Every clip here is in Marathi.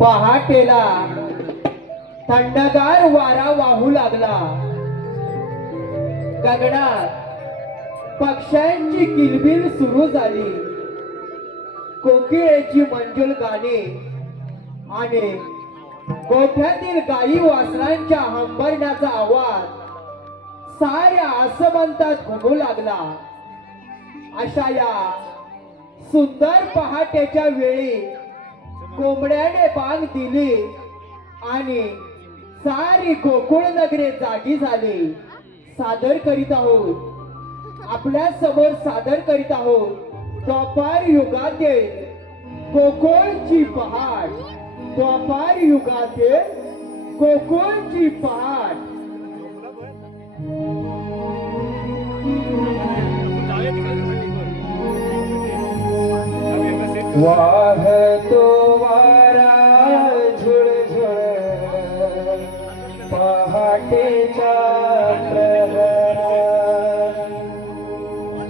पहाटेला थंडगार वारा वाहू लागला. गगनात पक्ष्यांची किलबिल सुरू झाली. कोकिळेची मंजुल गाणे आणि गोठ्यातील गाई वासरांच्या हंबरण्याचा आवाज साऱ्या आसमंतात घुमू लागला. अशा या सुंदर पहाटेच्या वेळी कोंबड्याने बांग दिली आणि सारी गोकुळ नगरे जागी झाली. सादर करीत आहोत, आपल्या समोर सादर करीत आहोत द्वापार युगातील गोकुळची पहाट. द्वापार युगातील गोकुळची पहाट. वाहतो वारा झुळझुळ पहाटेच्या प्रहरात,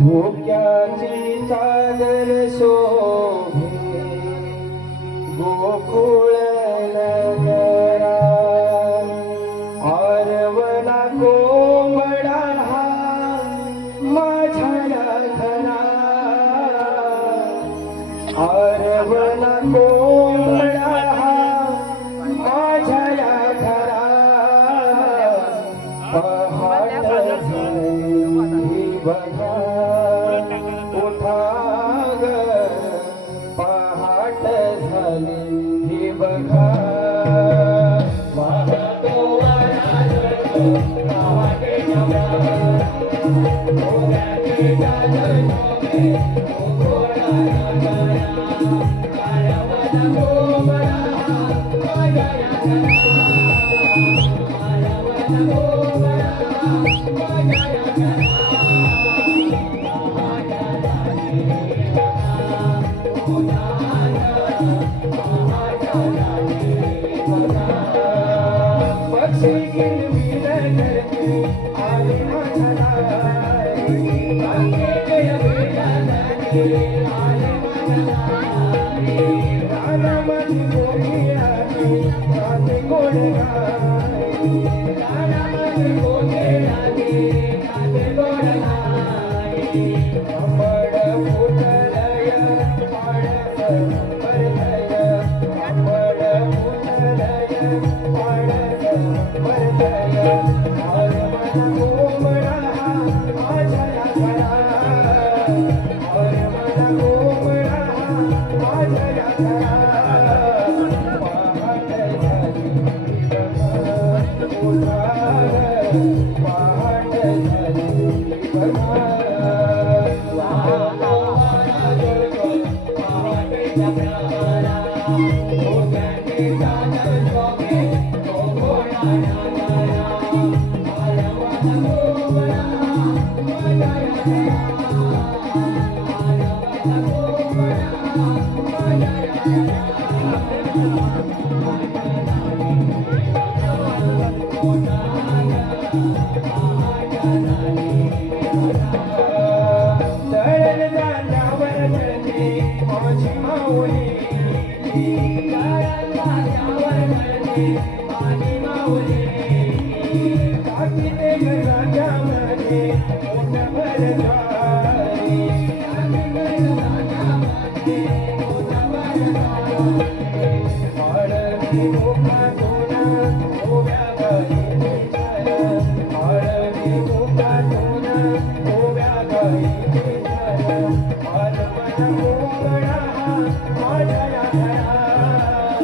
धोक्याची चादर शोभे गोकुळ नगरात. आरवला कोंबडा हा माझ्या घरात, आरवला कोंबडा हा माझ्या घरात. पहाट झाली बघा उठा ग, पहाट झाली ही बघा. वाहतो वारा झुळझुळ पहाटेच्या प्रहरात, धोक्याची चादर शोभे गोकुळ नगरात. आरवला कोंबडा हा माझ्या घरात, आरवला कोंबडा हा माझ्या घरात. पक्षी किलबिल करते आले माझ्या दारी, काके किलबिल करते आले माझ्या दारी. रानामध्ये कोकिळाने गाते गोड गाणी, रानामध्ये कोकिळाने गाते गोड गाणी. आंबड फुटलय पाडस परतय, आंबड फुटलय पाडस परतय. आरवला कोंबडा हा माझ्या घरात, आरवला कोंबडा हा माझ्या घरात. पहाट झाली बघा पहाट झाली बघा. वाहतो वारा झुळझुळ पहाटेच्या प्रहरात, धोक्याची चादर शोभे गोकुळ नगरात. आरवला कोंबडा हा माझ्या घरात, आरवला कोंबडा हा माझ्या घरात. दळण झाल्यावर जळते माझी माऊली, दळण झाल्यावर जळते माझी माऊली. टाकीते घराच्यामध्ये पोटभर ज्वारी, टाकीते घराच्यामध्ये पोटभर ज्वारी. आळवी मुखातून उभ्या गाई झालं, आळवी मुखातून उभ्या गाई झालं. आरवला कोंबडा हा माझ्या घरात,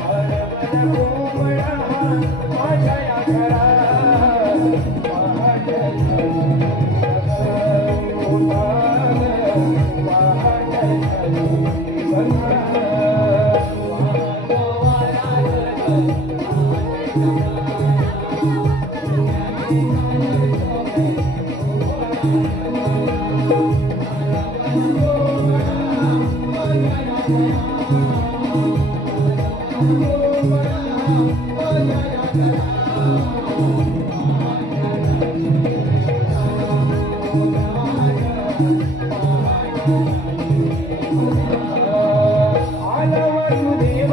आरवला कोंबडा हा माझ्या घरात. पहाट झाली उठा ग, पहाट झाली बघा. वाहतो वारा झुळझुळ आला वासुदेव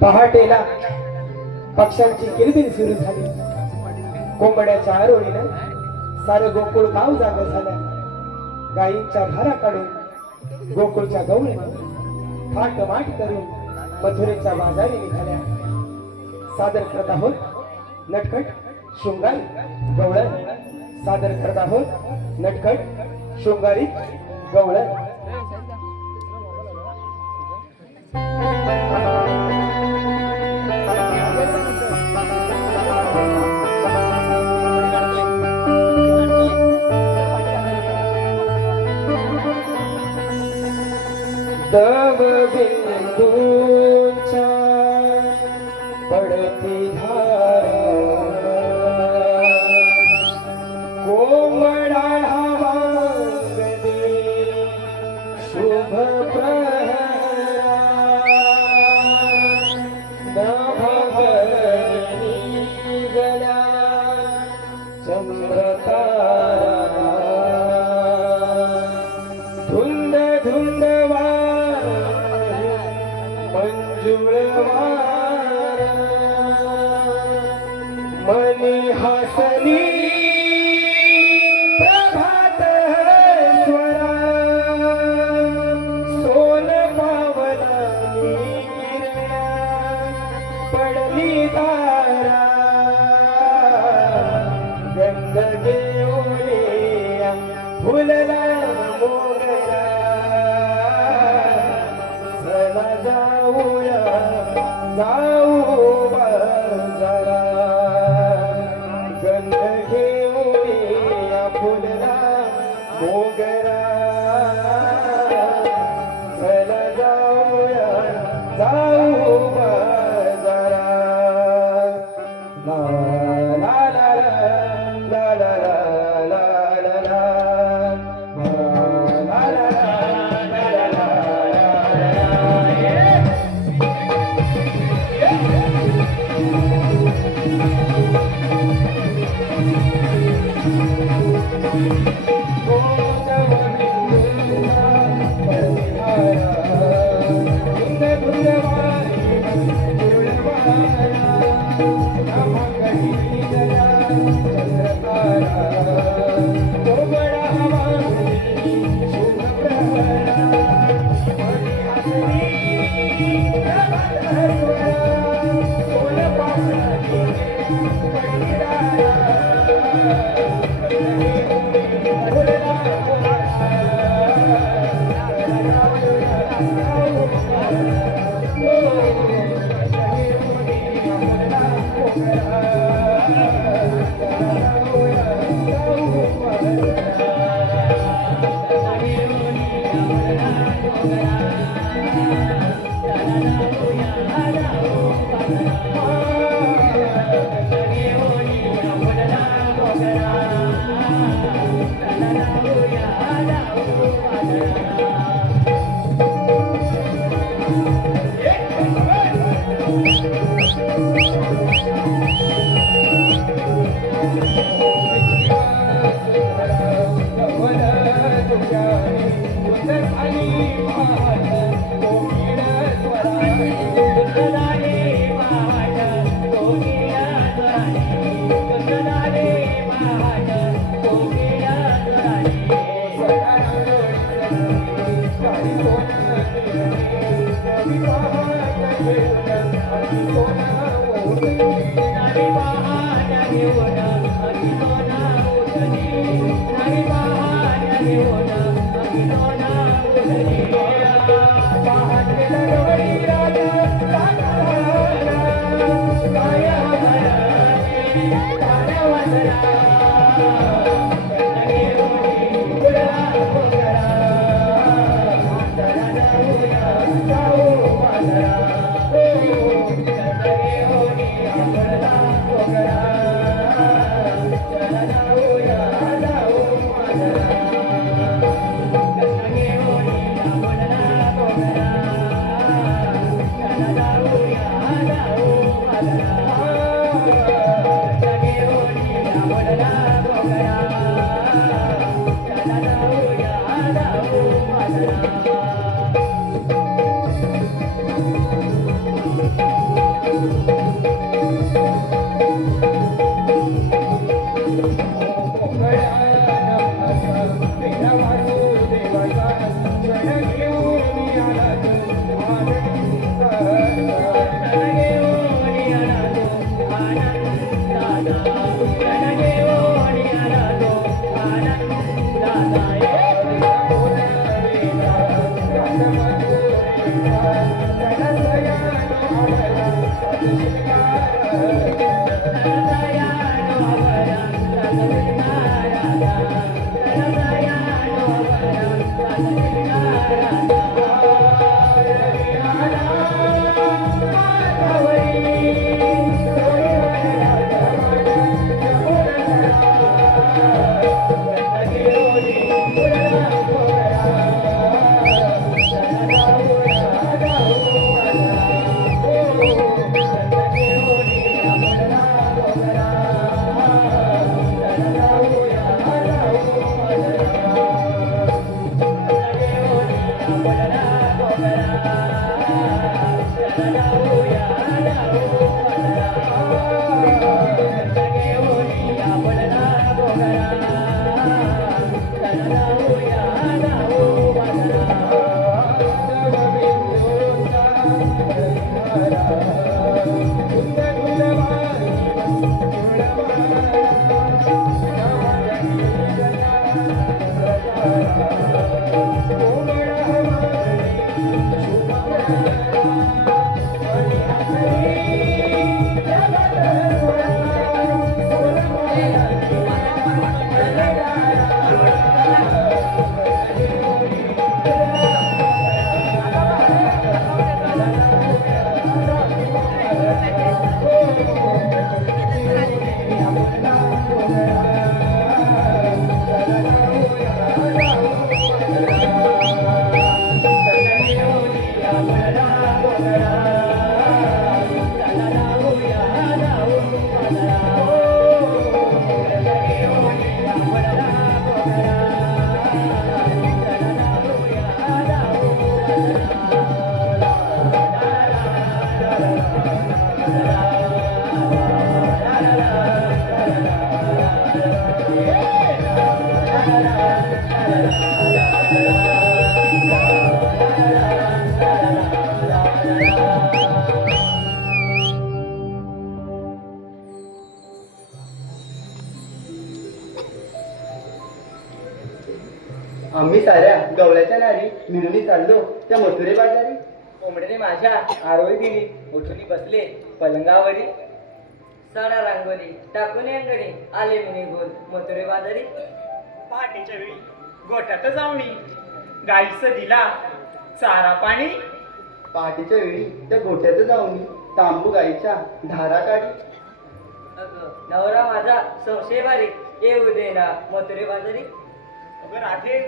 पहाटेला पक्ष्यांची किलबिल सुरू झाली. कोंबड्याच्या आरोळीनं सारं गोकुळ गाव जाग झालं. गायींच्या धारा काढून गोकुळच्या गवळीनं थाट माट करून मथुरेच्या बाजारी निघाल्या. सादर करत आहोत नटखट शृंगारी गवळण सादर करत आहोत नटखट शृंगारी गवळण दव बिंदूंच्या पडती धारा कोमडा हवांगदी शुभ प्रहरा नभगणी गल्या चंद्रतारा धुंद धुंद मंजुळवारा मनी हसनी प्रभात स्वरा सोन पावना पडली तारा गंध घेऊनिया फुलला मोगरा चला जाऊया जाऊ जरा गंध घेऊया फुलला मोगरा चला जाऊया जाऊ जरा ला ला ला ला ला ला ला ला आम्ही साऱ्या गवळ्याच्या नारी मिळून चाललो त्या मथुरे बाजारी. कोंबड्याने माझ्या आरोळी दिली, उठून बसले पलंगावरी. साडा रांगोली टाकून अंगणी आले मी निघून मथुरे बाजारी. पहाटेच्या वेळी गोठ्यात जाऊनी गाईचं दिला चारा पाणी. पहाटेच्या वेळी त्या गोठ्यात जाऊन तांबू गाईच्या धारा काढी. अगं नवरा माझा संशय बारी येऊ दे ना मथुरे बाजारी. अगं राधे,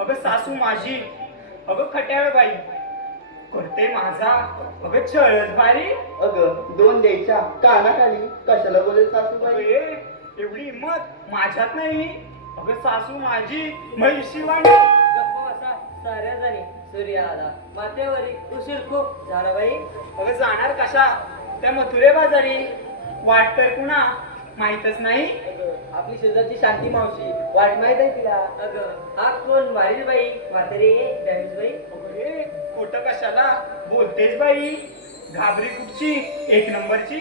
अगं सासू माझी, अगं खट्याळ बाई, करते माझा अगं छळच भारी. अगं दोन द्यायच्या कानाखाली कशाला बोलेल अगं सासूबाई. एवढी हिंमत माझ्यात नाही. अगं सासू माझी म्हैशी वाणी. गप्पा बसा साऱ्या जणी सूर्य आला माथ्यावरी उशीर खूप झाला बाई. अगं जाणार कशा त्या मथुरे बाजारी, वाट तर कुणा माहीतच नाही. आपली शेजारची शांती मावशी वाट माहित आहे तिला. अगं हा कोण वारील बाई म्हातारी डॅमेज बाई. अगं खोटं कशाला बोलतेस बाई, घाबरी कुठची एक नंबरची.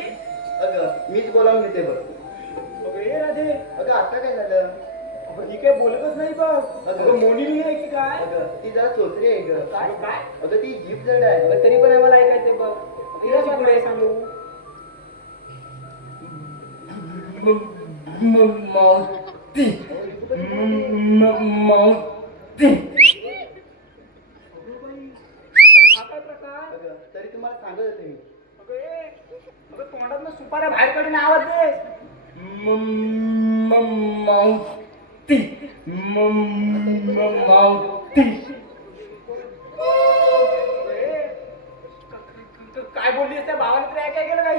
अगं मीच बोलावून घेते बघ. अगं राधे, अगं आता काय झालं. अगं ही काय बोलतच नाही बघ. अगं मोनिली नाही की काय. अगं ती जरा चोचरी आहे ग. काय काय अगं ती जीभ जड आहे. अगं तरी पण आम्हाला ऐकायचं बघ. तिला पुढे सांगू. मावती हा काय प्रकार. अगं तरी तुम्हाला सांगत होते मी. अगं तोंडात सुपाऱ्या बाहेर काढून आवाज दे. मावती मावती. काय बोललीस त्या भावाने तरी काय गेलं काय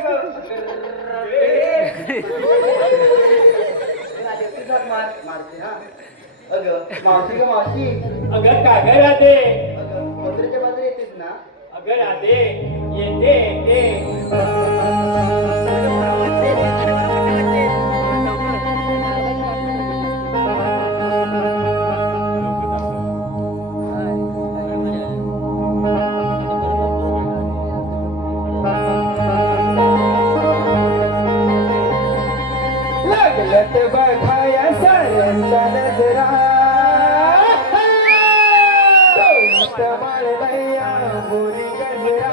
मारते हा. अगं मावशी ग मावशी. अगं का ग राधे, अगं मथुरेच्या बाजूला येतेस ना. अगं राधे येते येते. लागलत बघाया साऱ्यांच्या नजरा. डोळ्यात माळवया बोली गजरा.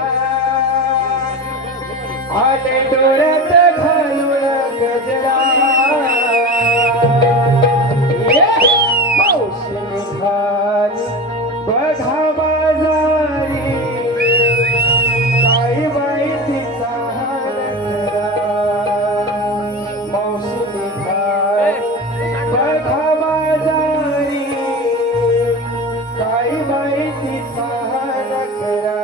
बघा बाजारी काही बाई तिचा नखरा मावशी निघाल बघा बाजारी काही बाई तिचा नखरा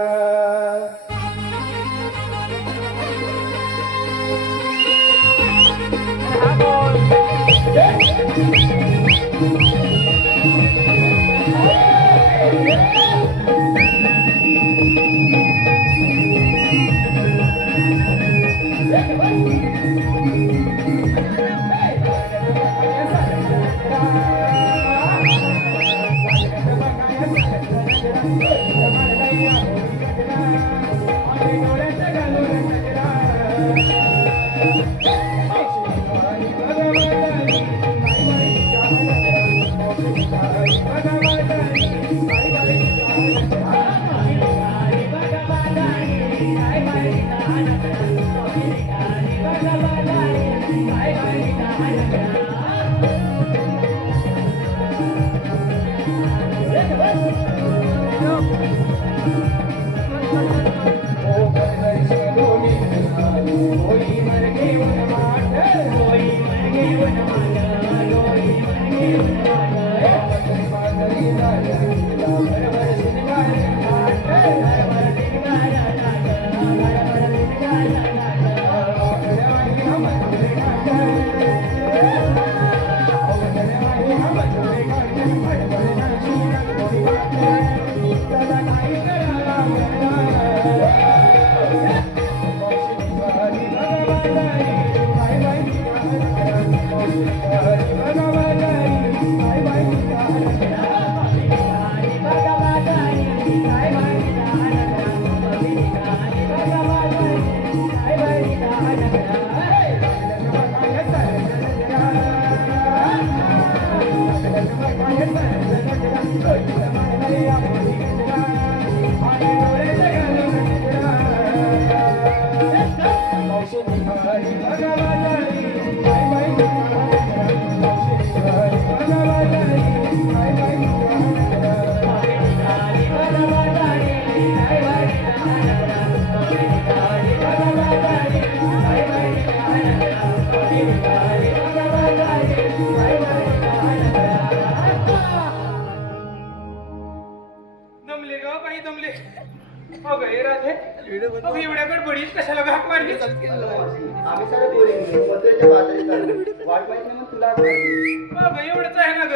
दमले ग बाई दमले अगं हे राधे अगं एवढ्या गडबडीत कशाला घाक मारली आम्ही सगळे पोरी मथुरेच्या बाजारी चाललो वाट माहित नाही मग तुला आठवण. अगं एवढंच आहे ना ग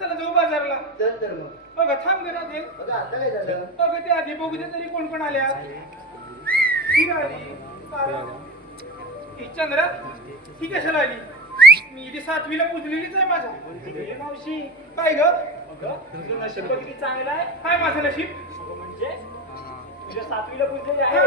चला जाऊ बाजारला चल तर मग अगं थांब ग राधे बघा आता काय झालं अगं ते आधी बघू दे तरी कोण कोण आल्या ही आली तारा ही चंद्रा ही कशाला आली मी ती 7वीला पुजलेलीच आहे माझा मावशी काय ग तुझं नशीब किती चांगलं आहे काय माझं नशीब म्हणजे तुझ्या 7वीला पुजलेली आहे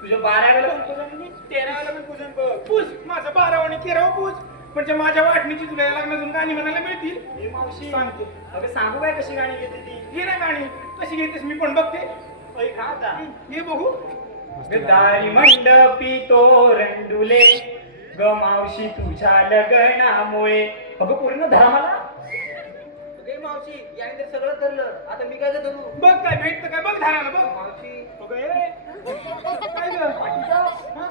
तुझ्या 12व्याला पण पूजन आणि 13व्याला पण पूजन पूज माझं 12व आणि 13व पूज म्हणजे माझ्या वाटणीची तुला या लग्नातून गाणी म्हणायला मिळतील हे मावशी सांगते अगं सांगू काय कशी गाणी घेते ती घे ना गाणी कशी घेतेस मी पण बघते ऐक हा आता हे बघू दारी मंडपी तोरंडुले ग मावशी तुझ्या लग्नामुळे अगं पूर्ण धर्माला मावशी याने तर सगळं ठरलं आता मी काय करू बघ काय भेटतं काय बघ धाराला बघ मावशी काय ग हा?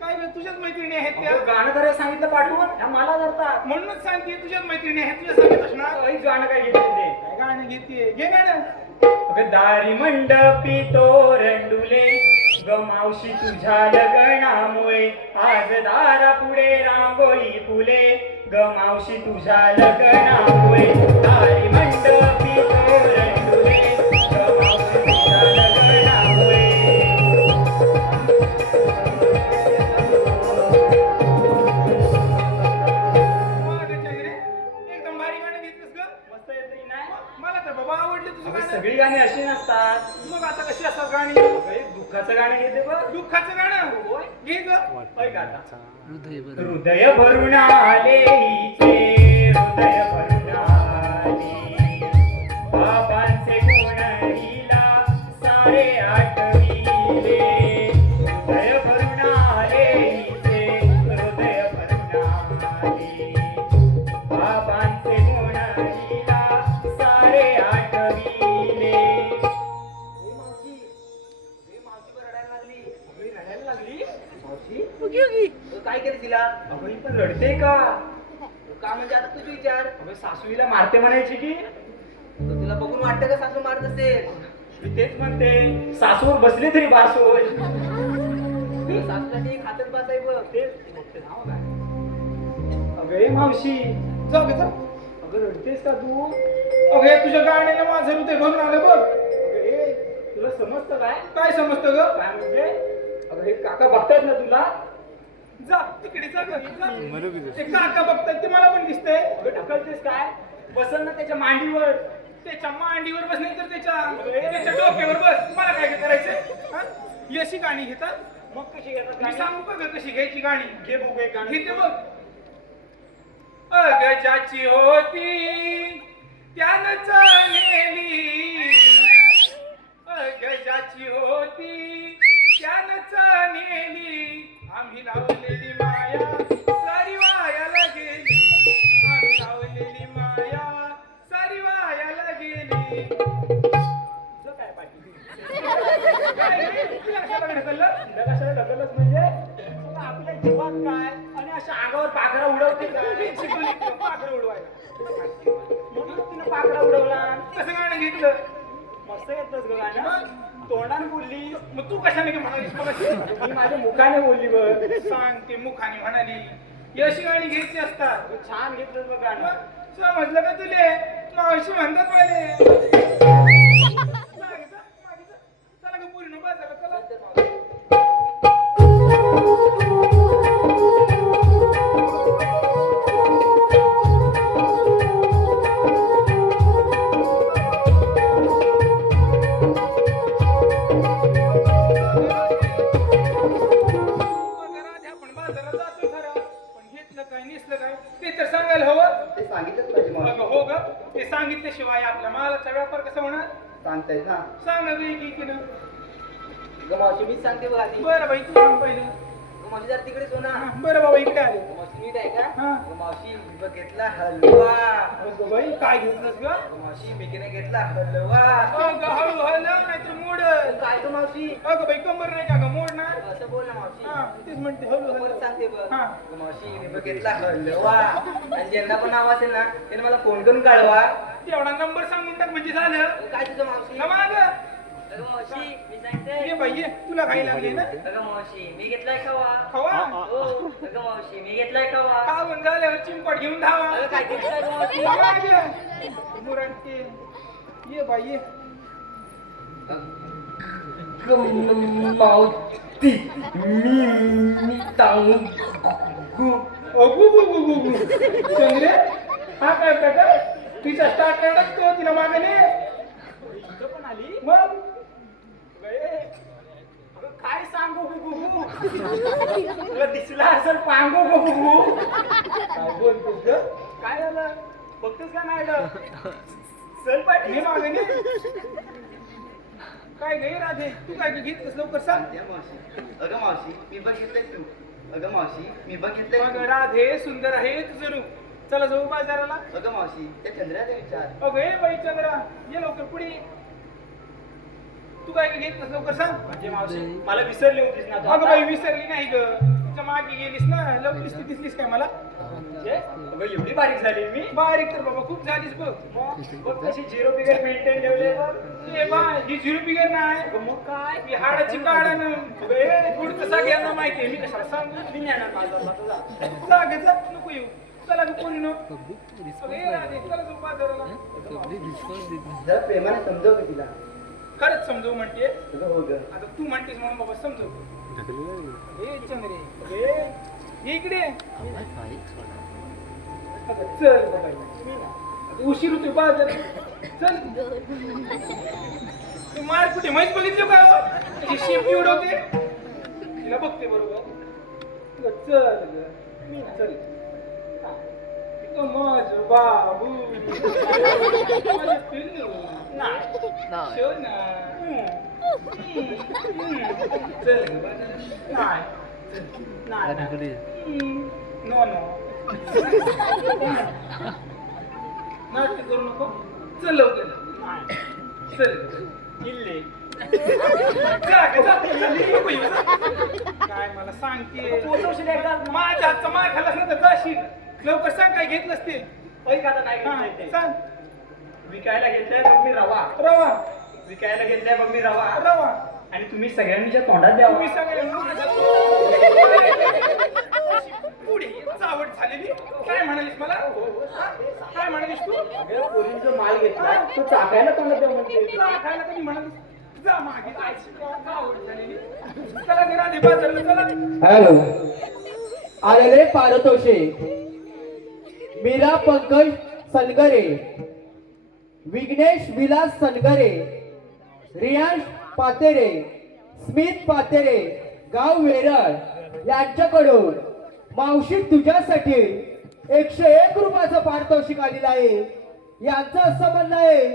काय ग तुझ्याच मैत्रिणी आहेत त्या गाणं करायला सांगितलं पाठवून मला धरतात म्हणूनच सांगते तुझ्याच मैत्रिणी आहेत तुझ्या सांगत असणार गाणं काय घेते ते काय गाणं घेते घे गाणं दारी मंडपी तोरंडुले ग मावशी तुझ्या लग्नामुळे आज दारा पुढे रांगोळी फुले ग मावशी तुझ्या लग्नामुळे दारी मंडपी तोरंडुले ग मावशी तुझ्या लग्नामुळे एकदम भारी गाणं घेतलंस ग मस्त येते नाही मला तर बाबा आवडले तुझं गाणं सगळी गाणी अशी नसतात मग आता कशी असतात गाणी दुःखाचं गाणं घेते बघ दुःखाचं गाणं घे ग ऐक आता हृदय भरून आले हिचे हृदय भरून आले बाबांचे गुण हिला सारे आठविले हृदय भरून आले हिचे हृदय भरून आले बाबांचे गुण हिला सारे आठविले तिला. अगं ही पण रडते का? का म्हणजे आता तुझी विचार. अगं सासूला मारते म्हणायची की? तुला बघून वाटतं का सासू मारत असेल? मी तेच म्हणते, सासूवर बसली तरी बास होय. सासूसाठी एक हातात बसाय बघ. तेच मोठं नाव काय? अगं ए मावशी, जाऊ दे जा. अगं रडतेस का तू? अगं हे तुझ्या गाण्याला माझं हृदय भरून आलं बघ. अगं ए, तुला समजतं काय? काय समजतं ग? काय म्हणजे? अगं हे काका बघतायत ना तुला? जा तिकडे जा घरी जा. ते काका बघतात ते मला पण दिसतंय. अगं ढकलतेस काय? बसन ना त्याच्या मांडीवर. त्याच्या मांडीवर बस नाही तर त्याच्या डोक्यावर बस. मला काय करायचंय हा? ही अशी गाणी घेतात. मग कशी घेतात मी गाणी? सांगू का ग कशी घ्यायची गाणी? घे बघू एक गाणं. घेते बघ. अगजाची होती त्यानंच नेली, अगजाची होती त्यानंच नेली, आम्ही लावलेली माया सारी वायाला गेली, आम्ही लावलेली माया सारी वायाला गेली. तुझं काय पाठी? काय रे? तुला कशाला ढकललं? तुला कशाला ढकललंस म्हणजे? तुला आपल्या जीवात काय आणि अशा अंगावर पाखरा उडवते काय? शिकवली का पाखरं उडवायला? म्हणून तिनं पाखरा उडवला. कसं गाणं घेतलं? मस्त येतच ग गाणं. तोंडाने बोलली, मग तू कशाने की म्हणालीस मला? मी माझ्या मुखाने बोलली बघ. सांगते मुखाने म्हणाली. ही अशी गाणी घ्यायची असतात. तू छान घेतलंस बघ गाणं. मग समजलं का तुले? मावशी म्हणतात मले. मागे जा, मागे जा. चला ग पोरीनो बाजारात चला. राधे आपण बाजारात जातो खरं, पण घेतलं काय नेसलं काय ते तर सांगायला हवं. ते सांगितलंच पाहिजे अगं मावशी. हो ग, ते सांगितल्याशिवाय आपल्या मालाचा व्यापार कसा होणार? सांगतायत ना. सांग ना ग एकीनं. ग मावशी मीच सांगते बघ आधी. बरं बाई तू सांग पहिलं. ग मावशी जरा तिकडेच हो ना. हा, बरं बाबा इकडे आले. ग मावशी नीट आहे का? हा. ग मावशी मी बघ घेतला हलवा. अगं बाई काय घेतलंस ग? ग मावशी मी की नाही घेतला हलवा. अगं हळू हळू नाहीतर मोडल. काय ग मावशी? अगं बाई कंबर नाही का ग मोडणार? असं बोल ना मावशी. हा तेच म्हणते हळू परत हळू. सांगते बघ. हा. ग मावशी मी बघ घेतला हलवा. आणि ज्यांना पण नाव असेल ना त्याने मला फोन करून कळवा. तेवढा नंबर सांगून टाक म्हणजे झालं. काय तुझं मावशी? का मागं? अगं मावशी मी सांगते. ये बाई ये, तुला काही लागली ना? अगं मावशी मी घेतलाय खवा. खवा? हो अगं मावशी मी घेतलाय खवा. काढून झाल्यावर चिंपट घेऊन धावा. अगं काय घेतलाय ग मावशी? का मागं? मुरांटी. ये बाई ये. मावती मी सांगू. अगु गु गु गु गु. चंद्रे हा काय काय तिचा स्टार्ट करत तो तिला मागणे. इथं पण आली. मग अगं काय सांगू गुगू? तुला दिसला असेल पांगू गुगू. काय बोलतोस ग? काय झालं? बघतोस का नाही ग? चल पाठी. हे मागणे. काय गे राधे तू काय घेतलंस लवकर सांग. सांगते मावशी. अगं मावशी मी बघितलंय तू. अगं मावशी मी बघितलंय अगं तू. राधे सुंदर आहे तुझं रूप. चला जाऊ बाजाराला. अगं मावशी त्या चंद्राला विचार. अगं हे बाई चंद्रा ये लवकर पुढे ये. तू काय घेतलंस लवकर सांग. म्हणजे मावशी मला विसरली होतीस ना तू अगं आता? बाई विसरली नाही ग. तुझ्या मागे गेलीस ना लवलीस ती दिसलीस काय मला? म्हणजे अगं एवढी बारीक झाली मी. बारीक तर बाबा खूप झालीस बघ. मग बघ कशी झिरो फिगर मेंटेन ठेवले बघ. ए बा ही झिरो फिगर नाही. अगं मग काय? ही हाडाची काढा पुढचं सगळ्यांना माहिती आहे. मी कशाला सांगू? मी नेणार माझा तुझा. जागे जा नको येऊ. चला ग कोणी नो. चला जाऊ बाजाराला. जरा प्रेमाने समजव का तिला. खरंच समजू म्हणते. अगं हो ग. आता तू म्हणतेस म्हणून बाबा समजव. ए चंद्रे ये इकडे. अगं, चल बाबा. आता उशीर होतोय बाजार. चल ते मार कुठे माहीत बघितलं का हो? त्याची शेपटी उडवते. तिला बघते बरोबर. अगं, चल ग. मी चल. हा. इथं माझं बाबू माझं पिल्लू नाही सोना. चल ग बाजार. नाही नाही नो नो नाटक करू नको. चल लवकर. चल किल्ले जा ग, जा. नको येऊ, जा. काय मला सांगते पोचवशील एकदा माझ्या हातचा मार खाल्लास ना तर जाशील. लवकर सांग काय घेतलंस ते. ऐक आता नाही हा, घेतलंय ते. सांग. विकायला घेतलंय मग मी रवा रवा विकायला घेतलंय मग मी रवा रवा आणि तुम्ही सगळ्यांनीच्या तोंडात द्यावा तुम्ही सगळे पुढे चावट झालेली. काय म्हणालीस मला हा? काय म्हणालीस तू पोरींचा माल घेतलाय तो चाकायला तोंडात द्या म्हणते तुला खायला कधी म्हणालीस जा मागे जायची चावट झालेली. चला घे राधे बाजारला चला. हॅलो आलेले पारतोषे मीरा पंकज सनगरे, विघ्नेश विलास सनगरे, रियांश पातेरे, स्मित पातेरे, गाव वेरळ यांच्याकडून मावशी तुझ्यासाठी 101 रुपयाचं पारितोषिक आलेलं आहे. यांचं असं म्हणणं आहे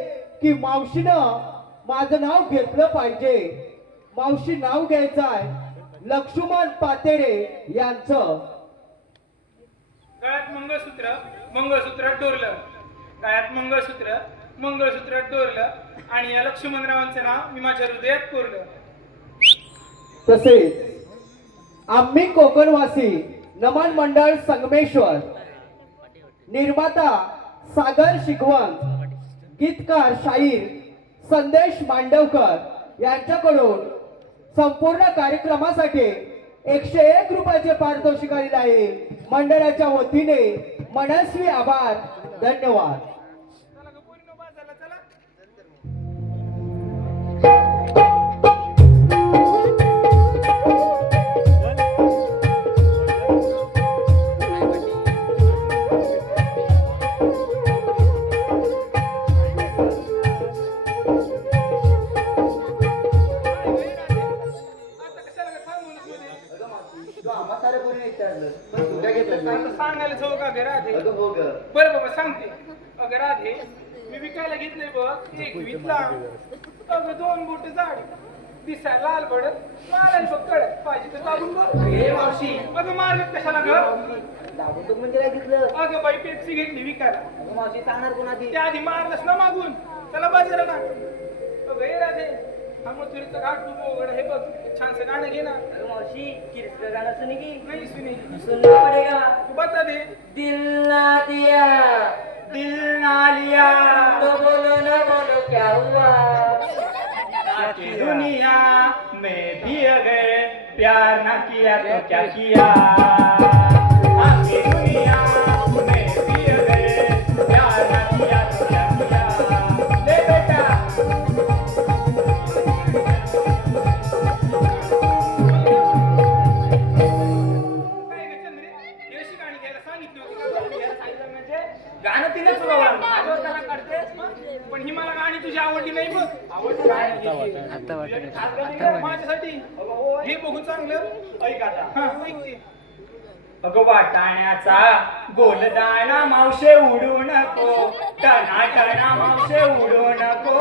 की मावशीनं माझं नाव घेतलं पाहिजे. मावशी नाव घ्यायचं आहे लक्ष्मण पातेरे यांचं. गळ्यात मंगळसूत्र मंगळसूत्रात डोरलं. गळ्यात मंगळसूत्र मंगळसूत्रात डोरलं आणि या लक्ष्मणरावांचं नाव मी माझ्या हृदयात कोरलं. तसेच आम्ही कोकणवासी नमन मंडळ संगमेश्वर, निर्माता सागर शिकवण, गीतकार शाहीर संदेश मांडवकर यांच्याकडून संपूर्ण कार्यक्रमासाठी 101 रुपयाचे पारितोषिक आलेले आहे. मंडळाच्या वतीने मनस्वी आभार. धन्यवाद. चला ग पोरीनो बाजारला चला. आता कशाला ग थांबूनच मध्ये? तू आम्हा साऱ्या पोरीने विचारलं पण तुला घेतलं आता नाही. सांगायला जाऊ का ग राधे? अगं हो ग. बरं बाबा सांगते. अगं राधे मी विकायला घेतलंय बघ एक विकला. अगं 2 बोट जाड दिसायला लाल पडत मारायला बघ कळत पाहिजे तर दाबून बघ. हे मावशी अगं मारत कशाला ग? दाबून तो म्हणजे काय घेतलं अगं बाई पेप्सी घेतली विकायला. अगं मावशी सांगणार कोण आधी त्या आधी मारलंस ना मागून. चला बाजाराला. अगं हे राधे हा मथुरीचा घाट तू उघड हे बघ छानसं गाणं घे ना. अरे मावशी किरकोळ गाणं सुनी की नाही सुनी सुनना पडेगा. तू बता दे. दिल ना दिया दिल ना लिया तो बोलो क्या हुआ. सारी दुनिया में भी अगर प्यार ना किया तो क्या किया सारी दुनिया में भी अगर प्यार ना किया तो क्या किया. ले बेटा काय ग चंद्रे ही अशी गाणी घ्यायला सांगितली होती का? सांगितलं म्हणजे गाणं तिने चुकवलं माझ्यावर त्याला काढतेस मग पण ही मला गाणी तुझी आवडली नाही बघ. आवडतं काय खास गाणी का? माझ्यासाठी अगं हो हे बघू चांगलं. ऐक आता हा ऐक ते. अगं वाटाण्याचा गोलदाना मावशे उडू नको टना टना मावशे उडू नको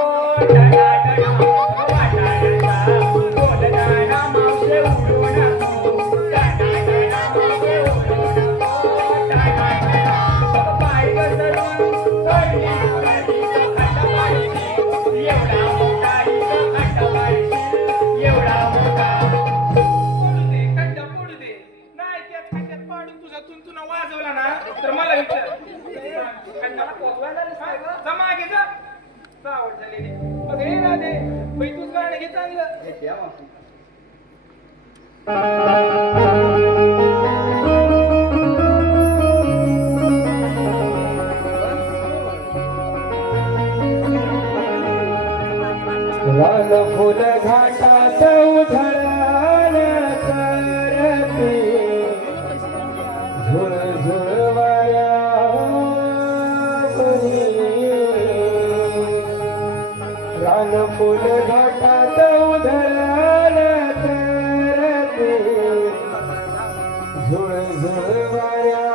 टना टना. अगं वाटाण्याचा गोलदाना मावशे उडू नको टना टना मावशे उडू नको टना टना. अगं पाय घसरून चढली उडाली खंड पाडशी एवढा मोठा इथं खंड पाडशी एवढा मोठा. पडू दे खड्डा पडू दे. नाही त्याच खड्ड्यात पाडून तुझा तुंतुना वाजवला ना तर मला विचार. खड्डाला पोचवायला झालीस काय ग? जा मागे जा. आवड झालेली. अगं हे राधे बाई तूच गाणं घे चांगलं. हे द्या मावशी. लाल फुल घाटात उधळण करते झुळ झुळ वाऱ्यावरी. लाल फुल घाटात उधळण करते झुळ झुळ वाऱ्यावरी.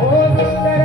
ओ सुंदर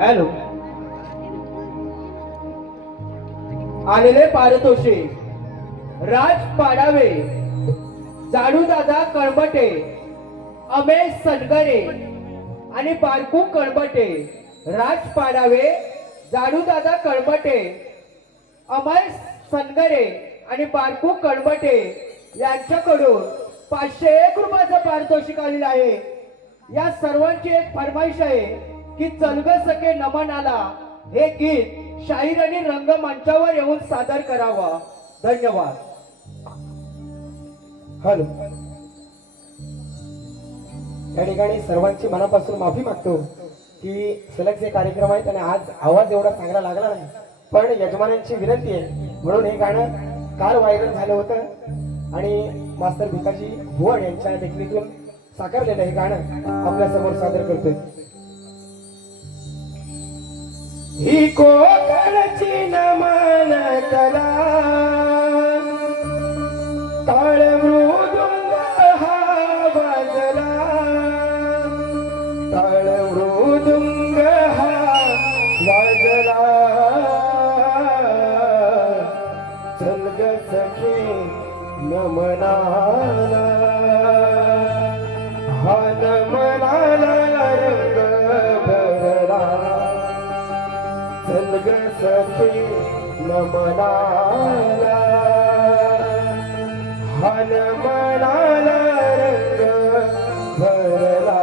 हॅलो. आलेले पारितोषिक राज पाडावे, जाडू दादा कळबटे, अमेश सनगरे आणि बारकू कळबटे. राज पाडावे, जाडू दादा कळबटे, अमेश सनगरे आणि बारकू कळबटे यांच्याकडून 501 रुपयाचं पारितोषिक आलेलं आहे. या सर्वांची एक फरमाईश आहे की चलग सखे नमन आला हे गीत शाहीर आणि रंगमंचावर येऊन सादर करावा. धन्यवाद. हॅलो. या ठिकाणी सर्वांची मनापासून माफी मागतो की सलग जे कार्यक्रम आहेत आणि आज आवाज एवढा चांगला लागला नाही, पण यजमानांची विनंती आहे म्हणून हे गाणं काल व्हायरल झालं होतं आणि मास्तर भिकाजी भुवन यांच्या लेखणीतून साकारलेलं हे गाणं आपल्या समोर सादर करतोय. ही कोकणची नमन कला, ताळ मृदुंग हा वाजला, ताळ मृदुंग हा वाजला, चल ग सखी नमनाला, हा नमनाला रंग भरला, चल ग सखी नमनाला, हा नमनाला रंग भरला.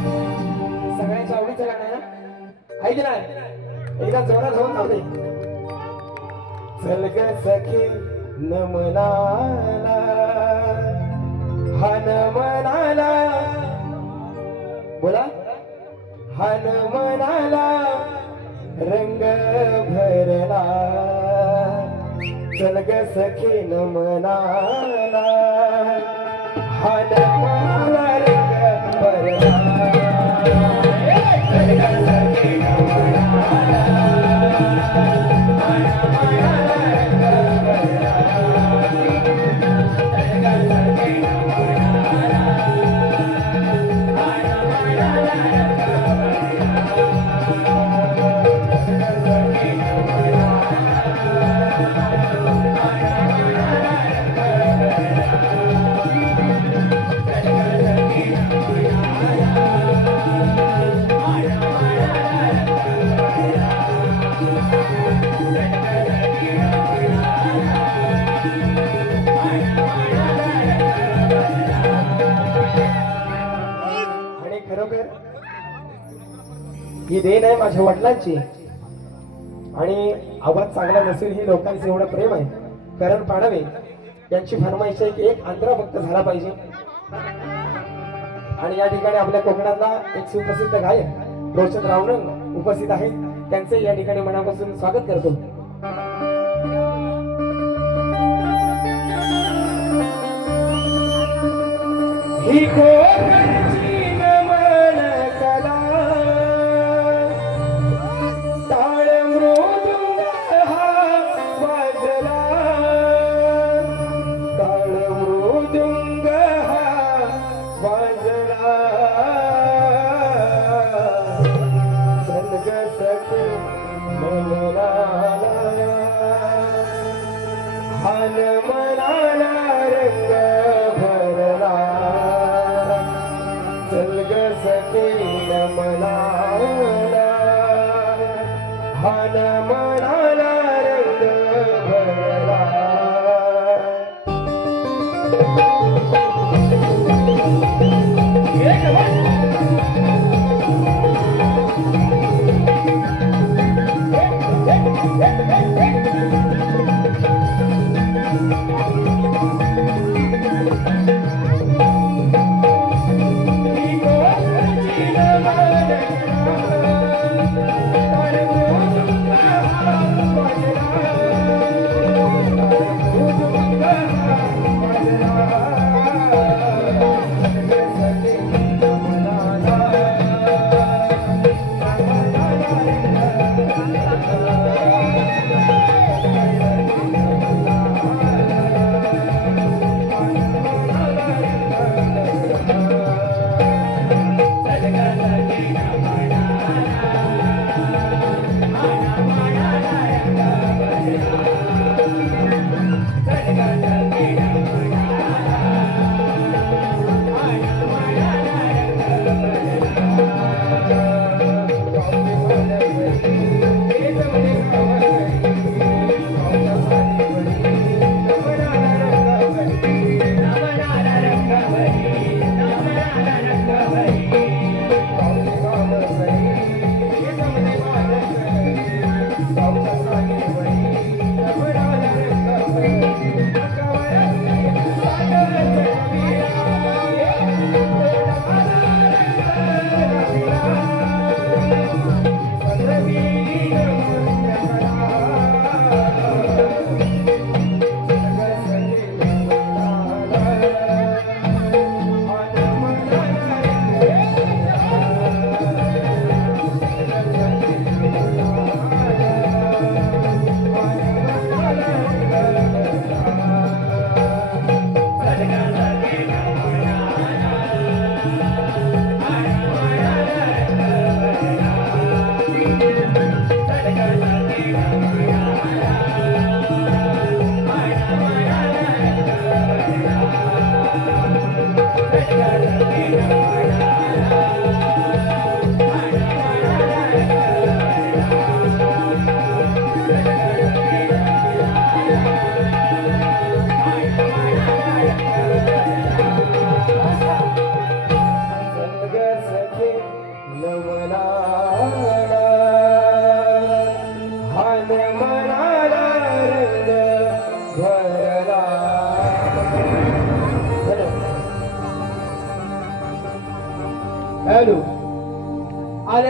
सगळ्यांच्या आवडीचं गाणं आहे ना, ऐक ना, एकदा जोरात होऊन जाऊ दे. चल ग सखी नमनाला, हा नमनाला, बोला, हा नमनाला रंग भरला. चल ग सखी नमनाला, हा नमनाला रंग भरला. चल ग सखी नमनाला, हा नमनाला रंग भरला. चल ग सखी नमनाला, हा नमनाला रंग आणि खरोखर ही देण आहे माझ्या वडिलांची. आणि आवाज चांगला नसेल ही लोकांचं एवढं प्रेम आहे. करण पाडवे यांची फरमाईश आहे की एक आंध्रा भक्त झाला पाहिजे. आणि या ठिकाणी आपल्या कोकणातला एक सुप्रसिद्ध गायक रोशन रावणंग उपस्थित आहेत. त्यांचे या ठिकाणी मनापासून स्वागत करतो. ही कोकणची नमन कला, टाळ मृदुंग हा वाजला, टाळ मृदुंग हा वाजला. चल ग सखी नमनाला, हा नमनाला रंग भरला. चल ग सखी नमनाला, हा नमनाला रंग भरला.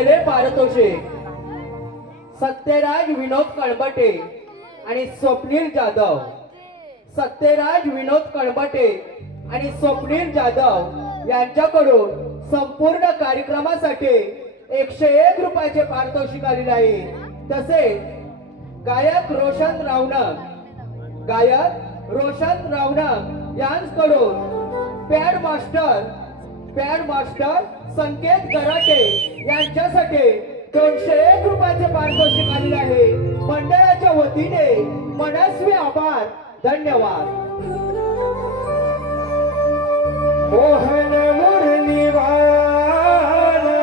आलेले पारितोषिक सत्यराज विनोद कळबटे आणि स्वप्नील जाधव. सत्यराज विनोद कळबटे आणि स्वप्नील जाधव यांच्याकडून संपूर्ण कार्यक्रमासाठी 101 रुपयाचे पारितोषिक आलेले आहे. तसेच गायक रोशन रावणक यांच्याकडून पॅड मास्टर संकेत गराटे यांच्यासाठी 201 रुपयाचे पारितोषिक आलेले आहे. मंडळाच्या वतीने मनस्वी आभार. धन्यवाद. मोहन मुरली वाला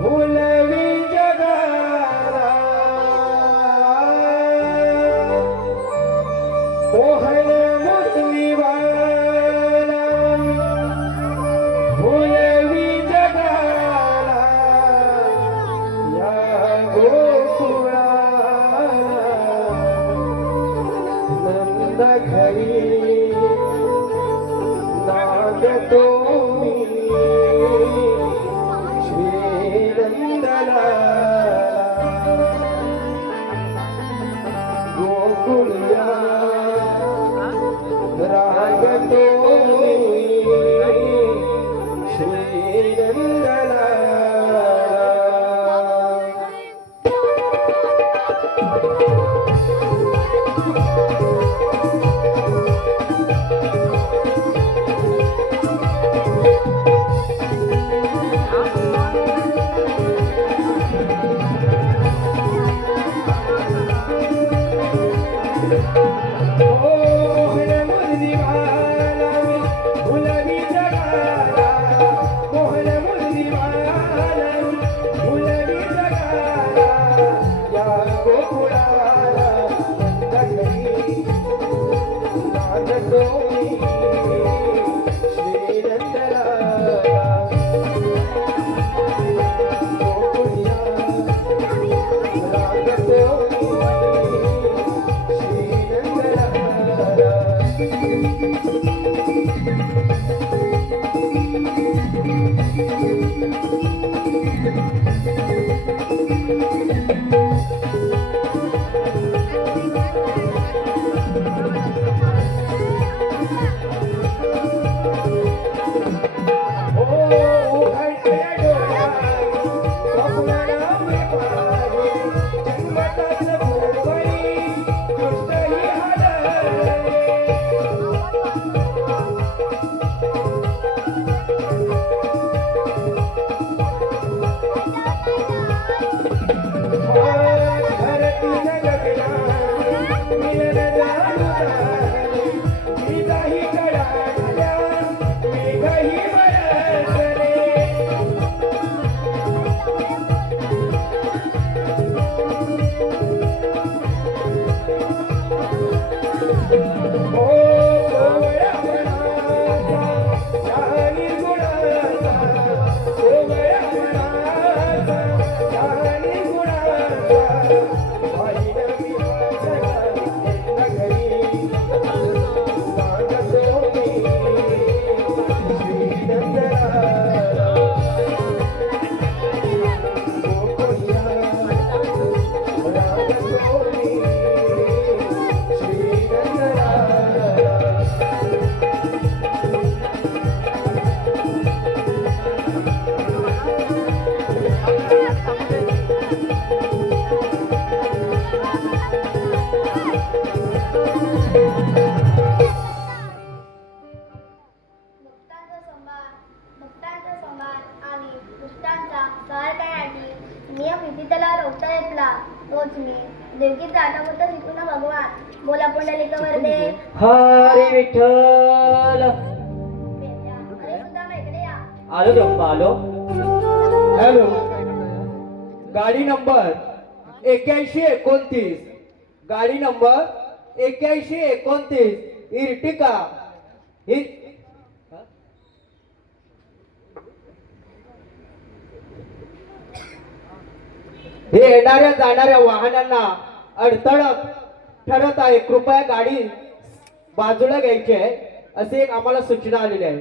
भुलवी जगाला मोहन मुरली वाला भुलवी जगाला या गोकुळाला नंद घरी नागतो श्रीनंदला गोकुळ्या रागतो श्रीनंदला. मोहन मुरली वाला भुलवी जगाला मोहन मुरली वाला भुलवी जगाला या गोकुळाला नगरी नागतो श्रीनंदला गोकुळ्या रागतो बोला पुंडलिक वरदे. हरी विठ्ठल. अरे सुद्धा इकडे या. आलो गप्पा आलो. हॅलो. गाडी नंबर 8129. गाडी नंबर 8129 इर्टिका ही हे येणाऱ्या जाणाऱ्या वाहनांना अडथळा ठरत आहे. कृपया गाडी बाजूला घ्यायची आहे असे एक आम्हाला सूचना आलेली आहे.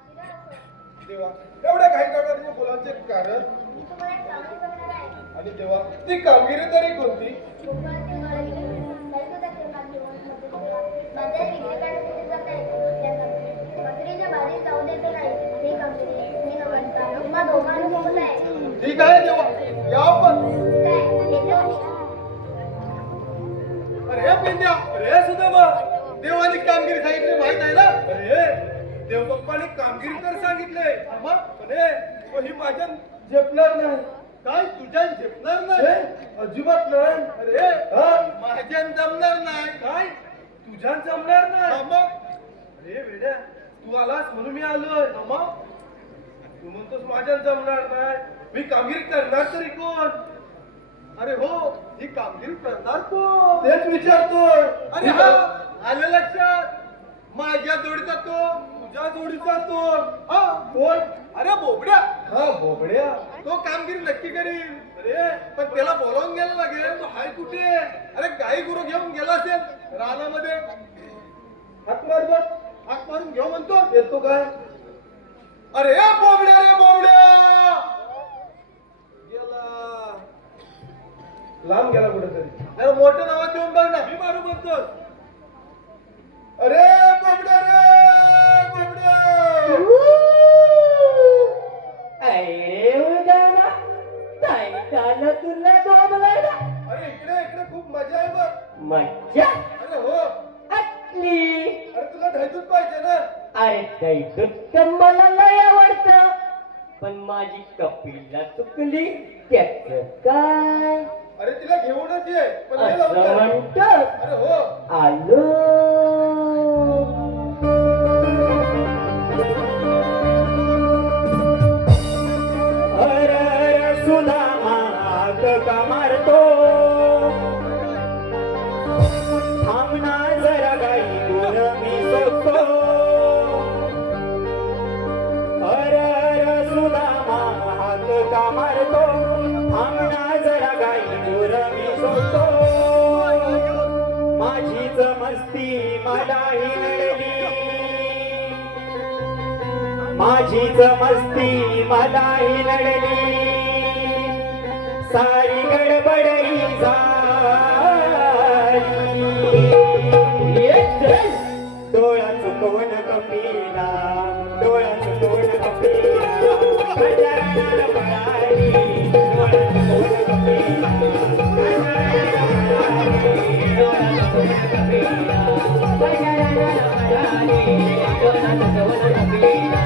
देवा एवढ्या घाई करणाऱ्या मुलांचे कारण मी तुम्हाला एक कामगिरी बघणार आहे. आणि देवा ती कामगिरी तरी कोणती कोकणातील मालकी, नैसर्गिक माध्यमांमध्ये बाजारात विक्री करण्यासाठी जात आहे. त्या कामगिरी. बकरीच्या बारीत जाऊ द्यायचं नाही. ही कामगिरी मी न म्हणता तुम्हा दोघांना बोलत आहे. ठीक आहे देवा या आपण काय? येत्या वर्षी. अरे पेंड्या अरे सुदामा देवाने कामगिरी सांगितली माहित आहे ना अरे देव बाप्पाने कामगिरी तर सांगितले मग पण ही माझ्या झेपणार नाही काय तुझ्या झेपणार नाही अजिबात नाही अरे माझ्या जमणार नाही काय तुझ्या जमणार नाही अरे वेड्या तू आलास म्हणून मी आलोय मग तू म्हणतोस माझ्या जमणार नाही मी कामगिरी करणार तरी कोण अरे हो ही कामगिरी करणार कोण तेच विचारतोय अरे हा आलं लक्षात माझ्या जोडीचा तो तुझ्या जोडीचा तो हा कोण अरे बोबड्या हा बोबड्या तो कामगिरी नक्की करील अरे पण त्याला बोलावून गेला लागेल तो हाय कुठे अरे गाई गुरु घेऊन गेला असेल रानामध्ये हाक मारून घेऊ म्हणतो येतो काय अरे बोबड्या रे बोबड्या गेला लांब गेला कुठेतरी जरा मोठं नावात देऊन बघ ना मी मारू म्हणतो अरे बोबड्या रे बोबड्या अरे उदाना काय झालं तुला डोबलायला अरे इकडे इकडे खूप मजा आहे बघ मज्जा अरे हो असली अरे तुला ढैतूच पाहिजे ना अरे दैदूत तर मला लय आवडतं पण माझी कपिला चुकली त्याच काय अरे तिला घेऊनच ये पण ये असं लवकर. म्हणतो अरे हो आलो सुदामा का मारतो थांबना जरा गाई दूर मी सोडतो सुदामा हात का मारतो थांबना जरा गाई दूर मी सोडतो माझीच मस्ती मलाही नडली माझीच मस्ती मलाही नडली सारी गडबडही झाली डोळा चुकवून कपिला डोळा चुकवून कपिला गजानन पळाली डोळा चुकवून कपिला डोळा चुकवून कपिला गजानन पळाली डोळा चुकवून कपिला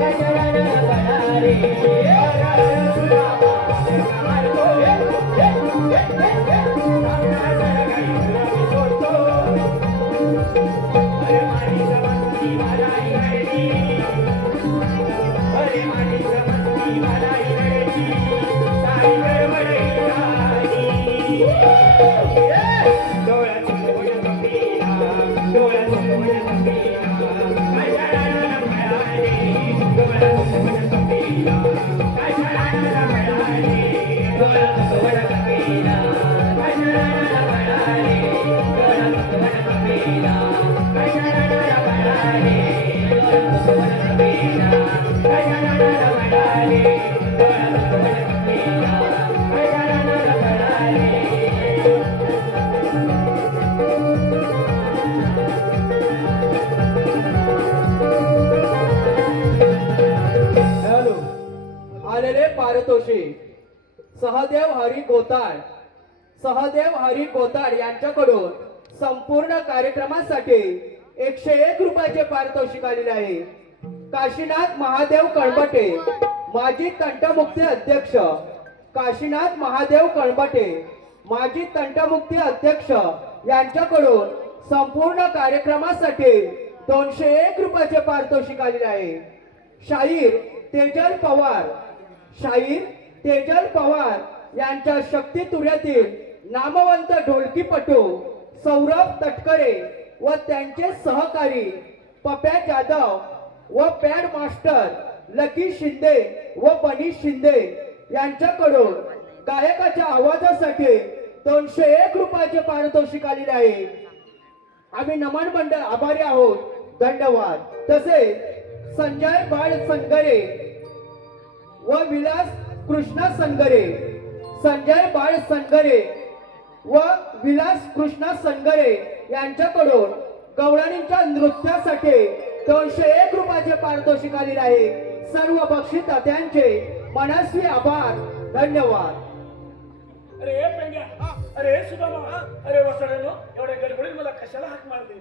गजानन पळाली आलेले पारितोषिक सहदेव हरी गोताड यांच्याकडून संपूर्ण कार्यक्रमासाठी 101 रुपयाचे पारितोषिक आलेले आहे. काशीनाथ महादेव कळंबटे माजी तंटमुक्ती अध्यक्ष काशीनाथ महादेव कळंबटे माजी तंटमुक्ती अध्यक्ष यांच्याकडून संपूर्ण कार्यक्रमासाठी 201 रुपयाचे पारितोषिक आलेले आहे. शाहीर तेजल पवार यांच्या शक्ती तुऱ्यातील नामवंत ढोलकीपटू सौरभ तटकरे व त्यांचे सहकारी पप्या जाधव व पॅड मास्टर लकी शिंदे व बनी शिंदे यांच्याकडून गायकाच्या आवाजासाठी 201 रुपयाचे पारितोषिक आलेले आहे. आम्ही नमन मंडळ आभारी आहोत. धन्यवाद. तसेच संजय बाळ संगरे व विलास कृष्णा संगरे, संजय बाळ संगरे व विलास कृष्णा संगरे यांच्याकडून गवळणींच्या नृत्यासाठी 201 रुपयाचे पारितोषिक आलेले आहे. सर्व बक्षीसदात्यांचे मनस्वी आभार. धन्यवाद. अरे पेंड्या, अरे सुदामा, अरे वसडनो, एवढ्या गडबडीत मला कशाला हाक मारली?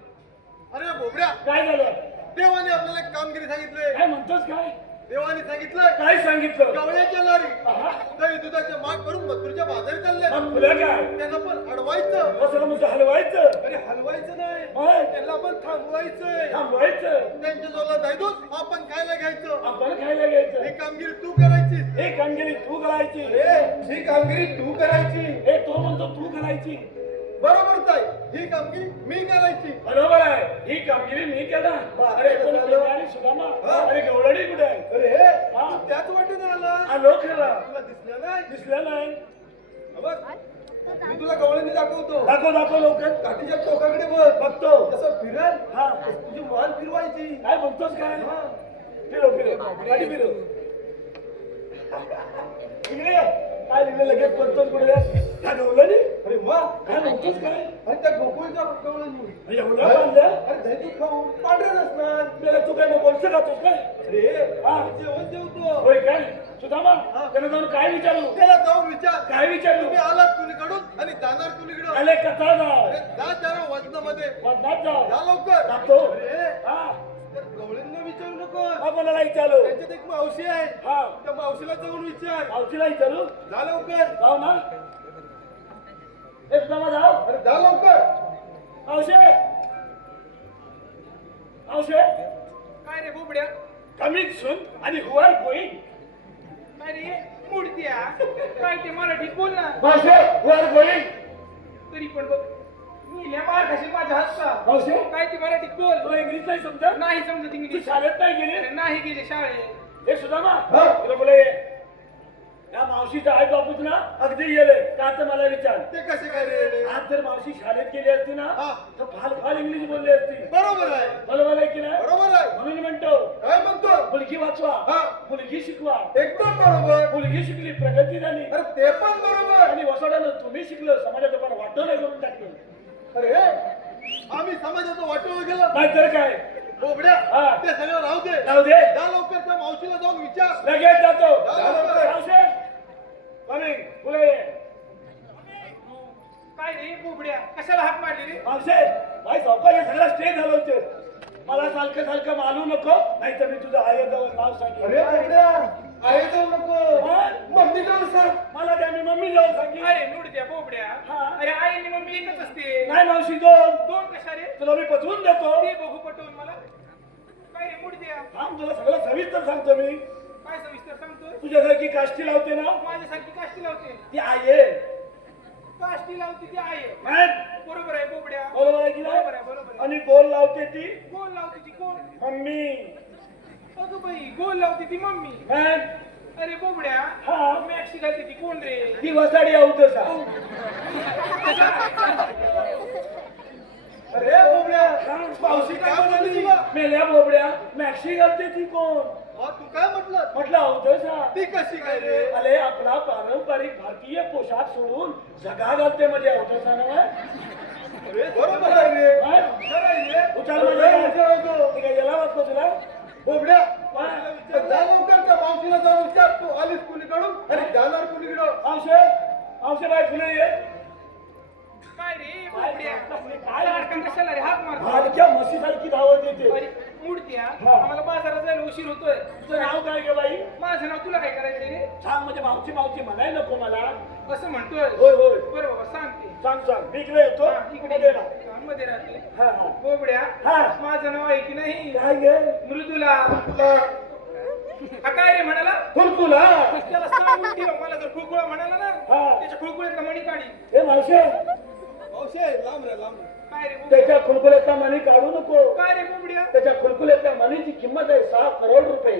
अरे बोबड्या, काय झालं? देवाने आपल्याला एक कामगिरी सांगितले. काय म्हणतोस? काय देवाने सांगितलं काय सांगितलं? गवळ्याच्या लारी आहा. दही दुधाचे माग करून मथुरच्या बाजारी चालले. मग तुला काय? त्यांना पण अडवायचं. वसड म्हणजे हलवायचं? अरे हलवायचं नाही, होय. त्यांना पण थांबवायचंय. थांबवायचं? त्यांच्या जोला दही दूध आपण खायला घ्यायचं. आपण खायला घ्यायचं? ही कामगिरी तू करायची. हे कामगिरी तू करायची. अरे ही कामगिरी तू करायची. हे तो म्हणतो तू करायची. बरोबरच आहे, ही कामगिरी मी करायची. बरोबर आहे, ही कामगिरी मी केला. अरे पण पेंड्या सुदामा, अरे गवळणी कुठे आहे? अरे हा. तू त्याच वाटेने आला. आलो खरा. तुला दिसलं नाही? दिसलं नाही. हा बघ, मी तुला गवळणी दाखवतो. दाखव दाखव लवकर. काठीच्या टोकाकडे बघ. बघतो. तसं फिरल, हा. तुझी मान फिरवायची. काय म्हणतोस? काय हा. फिरव फिरव गाडी फिरव. इकडे ये. काय लिहिलं लगेच म्हणतोस कुठे? काय गवळणी? अरे वा, काय म्हणतोस? काय अरे त्या गोकुळच्या गवळणी. एवढं बांधलं? अरे दही दूध खाऊन पांढरे नसणार. त्याला तू काय मग बोलचं खातोस काय? अरे हा. जेवण जेवतो. होय काय? सुदामा, त्याला जाऊन काय विचारू? त्याला जाऊन विचार, काय विचारू? तुम्ही आलात कुणीकडून आणि जाणार कुणीकडं. आले कथा जाव. अरे जा जरा वजनामध्ये. वदनात जाव. जा लवकर. जातो. अरे हा. त्या गवळींना विचारू नको. कोणाला विचारू? त्यांच्यात एक मावशी आहे. हा. त्या मावशीला जाऊन विचार. मावशीला विचारू? जा लवकर. जाऊ ना. हे सुदामा जाऊ. अरे जा लवकर. मावशे, मावशे, काय रे बोबड्या? कमिंग सून आणि हु आर गोईंग? काय रे मूर्त्या? काय ते मराठीत बोल ना. मावशे, हु आर गोईंग? तरी पण बघ, मी लय मार खाशील माझ्या हातचा. मावशे, काय ते मराठीत बोल. तुला इंग्लिश नाही समजत? नाही समजत तू इंग्लिश. शाळेत नाही गेली? अरे नाही गेले शाळेत. हे सुदामा, हा. तुला बोले या मावशीचं आई बापूच ना अगदी गेले का तर मला विचार. ते कसे काय रे? आज जर मावशी शाळेत गेली असती ना हा. तर फाल फाल इंग्लिश बोलली असती. बरोबर आहे. बरोबर आहे की नाही? बरोबर आहे. म्हणून म्हणतो काय म्हणतो? मुलगी वाचवा, हा. मुलगी शिकवा. एकदम बरोबर. मुलगी शिकली प्रगती झाली. अरे ते पण बरोबर. आणि वसवड्यानं तुम्ही शिकलं समाजाचं पण वाटो नाही करून टाकलं. अरे आम्ही समाजाचं वाटोळ केलं. नाहीतर काय? बोबड्या, हा. ते सगळं राहू दे. जाऊ दे. जा लवकर त्या मावशीला जाऊन विचार. लगेच जातो. जा लवकर. मावशे, कमिंग, पुढे ये. काय रे बोबड्या? कशाला हाक मारली रे? मावशे, भाई सावकार हे सगळं स्टे झालं होतं. मला सारखं सारखं मानू नको, नाही तर मी तुझं आईजवळ नाव सांगेन. अरे बोबड्या, आई जाऊ नको. हा? मम्मी जाऊन सांग. मला त्या मी मम्मी जाऊन सांगेन. अरे मूर्त्या बोबड्या. हा. अरे आई आणि मम्मी एकच असते. नाही मावशी, दोन. दोन कशा रे? तुला मी पटवून देतो. ते बघू पटवून मला. काय रे मूर्त्या? थांब, तुला सगळं सविस्तर सांगतो मी. काय सविस्तर सांगतोय? तुझ्यासारखी काष्टी लावते ना, माझ्यासारखी काष्टी लावते. ती आई आहे. काष्टी लावते ती आहे. काय? बरोबर आहे बोबड्या. बरोबर आहे की बरोबर नाही? आहे, बरोबर आहे. आणि गोल लावते ती गोल लावते ती कोण? मम्मी. अगं बाई, गोल लावते ती मम्मी. काय? अरे बोबड्या, हा. मॅक्सी घालते ती कोण रे? ती वसाडी आवतसा. अरे बोबड्या, मावशी काय म्हणाली तुला? मेल्या बोबड्या, मॅक्सी घालते ती कोण? हा, तू काय म्हटलं? म्हटलं आवतसा. ती कशी काय रे? अरे आपला पारंपरिक भारतीय पोशाख सोडून जगा घालते मध्ये आवतसा ना. अरे बरोबर आहे रे. काय? खरं आहे रे. उचल अरे, म्हणजे विचारतो. काय? काय याला वाटतं तुला? बोबड्या, मावशीला विचार. जा लवकर त्या मावशीला जाऊन विचार. तू आलीस कुणीकडून आणि जाणार कुणीकडं. मावशे, मावशे बाय फुले ये. काय रे बोबड्या? काय? लाडका कशाला रे हाक मारतो? भाडक्या म्हशीसारखी धावत येते. अरे मूर्त्या, हा. आम्हाला बाजारात जायला उशीर होतोय. तुझं नाव काय गे बाई? माझं नाव तुला काय करायचं रे? सांग म्हणजे मावशी मावशी म्हणाय नको मला. असं म्हणतोय. होय होय, बरं बाबा सांगते. सांग सांग. मी इकडे येतो. हा, इकडे मध्ये राहा. हा, मध्ये राहते. हा हा. बोबड्या, हा. माझं नाव आहे की नाही? काय गे? मृदुला. हा काय रे म्हणाला? तुला त्याला सांगून ठेव. मला जर खुळखुळा म्हणाला ना, हा. त्याच्या खुळखुळ्यातला मणी काढी. हे मावशे, मावशी, लांब रे, लांब रे. काय काय रे त्याच्या खुलखुल्याचा मणी काढू नको. काय रे बोबड्या त्याच्या खुलखुल्याच्या मनीची किंमत आहे 6 करोड रुपये.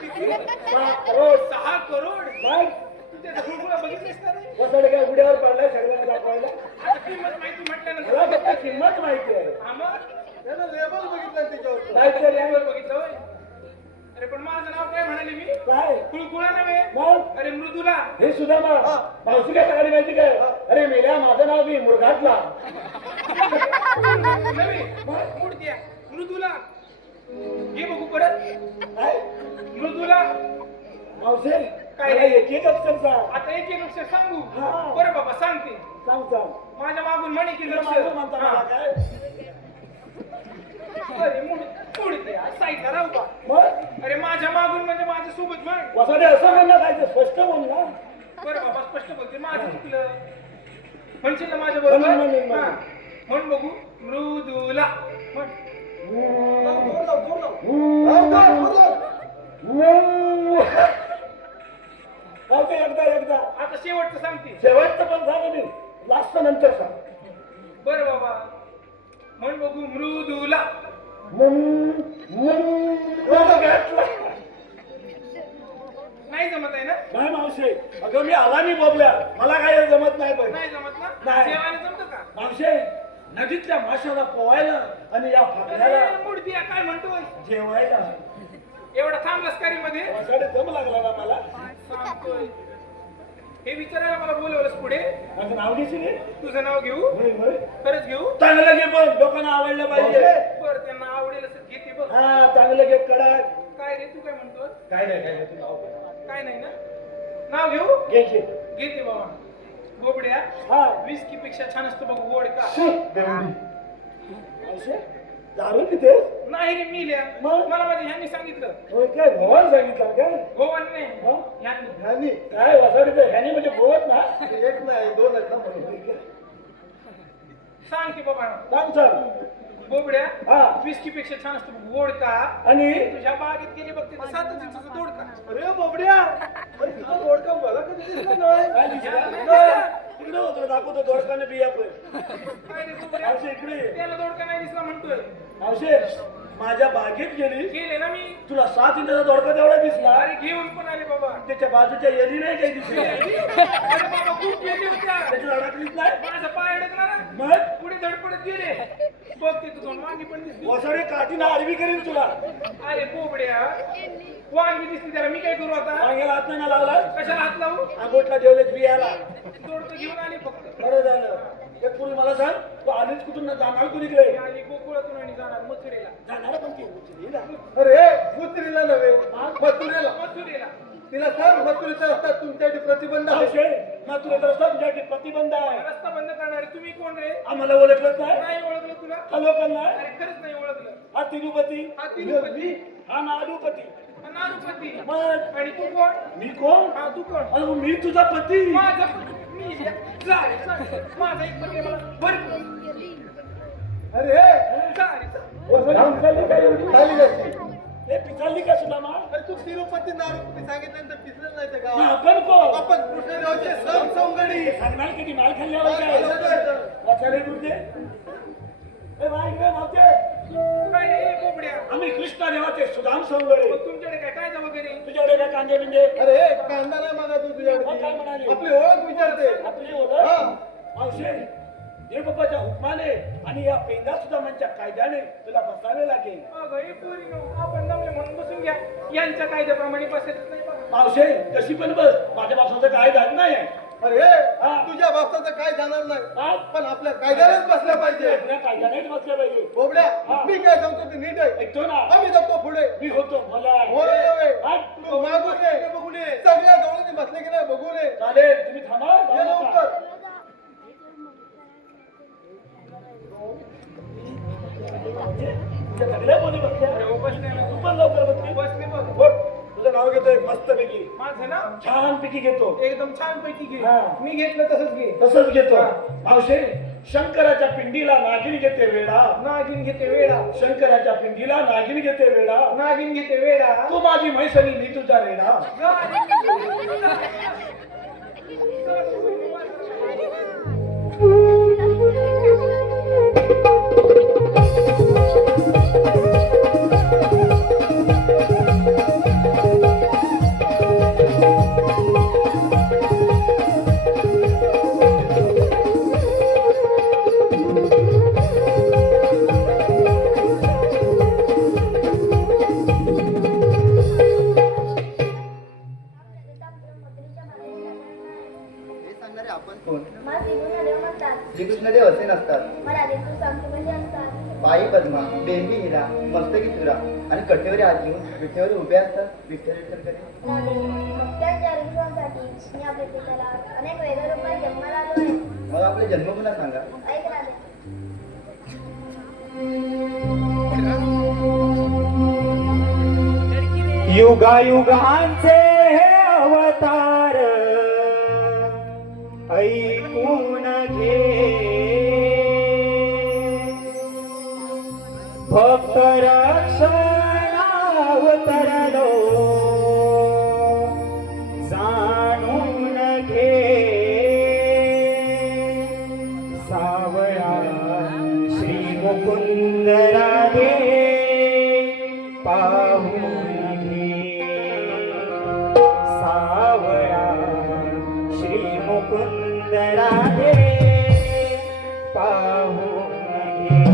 किती 6 करोड. 6 करोड काय तू त्याचा फुलफुला बघितलेस का रे वसाडे काय उड्यावर पाडलाय सगळ्यांना दाखवायला. आता किंमत माहिती म्हटल्यानंतर मला फक्त किंमत माहिती आहे. हा मग त्यानं लेबल बघितलं त्याच्यावर. काय काय लेबल बघितलं होय? अरे पण माझं नाव काय म्हणाले मी काय कुळकुळा नव्हे मग अरे मृदुला हे सुद्धा मावशी काय सांगायला माहिती काय? अरे मेल्या माझं नाव मी मुरघाटला. नव्हे मूर्त्या मृदुला हे बघू परत काय मृदुला मावशी काय काय रे? एक एक अक्षर सांग. आता एक एक अक्षर सांगू हा. बरं बाबा सांगते सांग सांग. माझ्या मागून म्हणे की तुला मागं म्हणता मला काय? अरे मूर्त्या साईडला राहू का मग अरे माझ्या मागून म्हणजे माझ्या सोबत म्हण वसाडे असं म्हणणं काय ते स्पष्ट बोल ना. बरं बाबा स्पष्ट बोलते माझं चुकलं म्हणशील ना माझ्या म्हण, म्हण, बरोबर म्हण. हा. म्हण बघू मृदुला म्हण एकदा एकदा आता शेवटचं सांगते शेवटचं पण सांग आणि लास्ट नंतर सांग. बरं बाबा म्हण बघू मृदुला नाही जमत आहे ना नाही मावशे अगं मी आला नाही बोबल्या मला काय जमत नाही पण नाही जमत ना नाही. जेवायला जमतं का मावशे नदीतल्या माशाला पोवायला आणि या फाकड्याला अरे मूर्त्या काय म्हणतोय जेवायला एवढा थांबलास मध्ये वसाडे जम लागला ना मला. सांगतोय हे विचारायला मला बोलवलंस पुढे माझं नाव घेशील हे? तुझं नाव घेऊ होय, होय. खरंच घेऊ चांगलं घे पण लोकांना आवडलं पाहिजे. बरं त्यांना आवडेल असं घेते बघ हा चांगलं घे कडक. काय रे तू काय म्हणतोस काय नाही काय नाही तू नाव घे. काय नाही ना नाव घेऊ घे घे. घेते बाबा बोबड्या हा विस्की पेक्षा छान असतो बघ गोड का मावशे दारू पिते नाही रे मी लिया मग? मला माझ्या ह्यांनी सांगितलं होय काय भवन सांगितलं काय भवन नाही हा? ह्यांनी ह्यानी काय वसाडीचं ह्यानी म्हणजे भवत ना एक नाही दोन आहेत ना म्हणून. सांग की बाबा सांग सांग. बोबड्या हा विस्की पेक्षा छान असतो बघ गोड का आणि तुझ्या बागेत गेले बघ तिथं 7 इंचाचं दोड का अरे बोबड्या अरे तुझा दोडका मला कधी दिसला नाही. काय दिसला? नाही. इकडे होतो दाखवतो दोडकाने बिया पण. काय रे बोबड्या मावशी इकडे ये. त्याला दोड का नाही दिसला म्हणतोय मावशे माझ्या बागेत गेली गेले ना मी तुला 7 इंचाचा दोडका तेवढा दिसला. अरे घेऊन पण आले बाबा त्याच्या बाजूच्या येली नाही काही दिसली. अरे बाबा खूप गेले होत्या त्याची अडकलीच नाही. माझा पाय अडकला ना मग पुढे धडपडत गेले बघ ते दोन वांगी पण दिसली वसाडे काठीनं आडवी करीन तुला. अरे बोबड्या वांगी दिसली त्याला मी काय करू आता अंगाला हात नाही ना लावला. कशाला हात लावू अंगोटला ठेवले बियाला. दोडकं घेऊन आली फक्त बरं झालं. एक पुढे मला सांग तू आलीच कुठून ना जाणार कुणीकडे मी आली गोकुळातून आणि जाणार मथुरेला जाणार पण ती उचलीला. अरे उचलीला नव्हे मथुरेला. मथुरेला तिला सांग मथुरेचा रस्ता तुमच्यासाठी प्रतिबंध आहे. मथुरेचा रस्ता तुमच्यासाठी प्रतिबंध आहे. रस्ता बंद करणारे तुम्ही कोण रे आम्हाला ओळखलंच नाही. नाही ओळखलं तुला हा लोकांना अरे खरंच नाही ओळखलं हा तिरुपती हा तिरुपती हा नाडूपती. हा नारुपती मग आणि तू कोण मी कोण? हा तू कोण अरे मग मी तुझा पती. माझा मी जा रे, जा. माझा एक पती मला भरपूर अरे जा रे, जा. हे पिचालली का सुदामा? अरे तू तिरुपती नारुपती सांगितल्यानंतर पिसलं नाही का मग आपण कोण? आपण कृष्णदेवाचे समसंगडी सांगणार किती माल खाल्ल्यावर काय वाचारे दुर्दे ए बाई गे मावते काय रे बोबड्या आम्ही कृष्ण देवाचे सुदाम सौंदर्य. मग तुमच्याकडे काय काय वगैरे तुझ्याकडे काय कांदे बिंदे? अरे कांदा नाही मागा तू मग तुझ्याकडे काय म्हणाली? आपली ओळख विचारते आपली ओळख हा. मावशे देवबापाच्या हुकमाने आणि या पेंदा सुदामांच्या कायद्याने तुला बसावे लागेल. अगं हे पोरीनो, आपण जमले म्हणून बसून घ्या यांच्या कायद्याप्रमाणे बसायचं नाही बघा. मावशे कशी पण बस माझ्या बापाचं काय झालं नाही अरे हा. तुझ्या बापसाचं काय जाणार नाही हा? पण आपल्या कायद्यानेच बसलं पाहिजे आपल्या कायद्यानेच बसल्या पाहिजे. बोबड्या हा. मी काय सांगतो ते नीट आहे ऐकतो ना आम्ही जातो पुढे मी होतो मला वर नव्हे. हा? तू मागून ये बघून ये सगळ्या जवळ बसले की नाही बघून ये चालेल तुम्ही थांबा ये जाऊ नका. लवकर तुझ्या सगळ्या मुली बसल्या. अरे हो, बसले ना. तू पण लवकर बसली. बसले बघ बघ, तुझं नाव घेतोय मस्त पैकी माझं ना छान पैकी घेतो एकदम छान पैकी घे हा. मी घेतलं तसंच घे तसंच घेतो. हा. मावशे शंकराच्या पिंडीला नागिन घेते वेडा. नागिन घेते वेडा शंकराच्या पिंडीला नागिन घेते वेडा. नागिन घेते वेडा तू माझी म्हैसणी मी तुझा रेडा. जा रे. कोण? मला श्रीकृष्ण देव म्हणतात. श्रीकृष्ण देव असे नसतात. मला देव सांगतो म्हणजे असतात. पायी पद्मा, बेंबी हिरा, मस्तकी तुरा आणि कठेवरी हात घेऊन विठेवर उभे असतात. विठ्ठल विठ्ठल कधी. राधे, भक्तांच्या रिश्वासाठी मी आपल्या पित्याला अनेक वेगळ्या रूपात जन्माला आलो आहे. मग आपले जन्मगुणा सांगा. ऐक राधे. युगायुगांचे हे अवतार ऐकून घे, भक्त रक्षणावतरलो जाणून घे. सावळा श्री मुकुंद राधे पाहून घे. सावळा श्री मुकुंद राधे पाहून घे.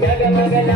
जगमगला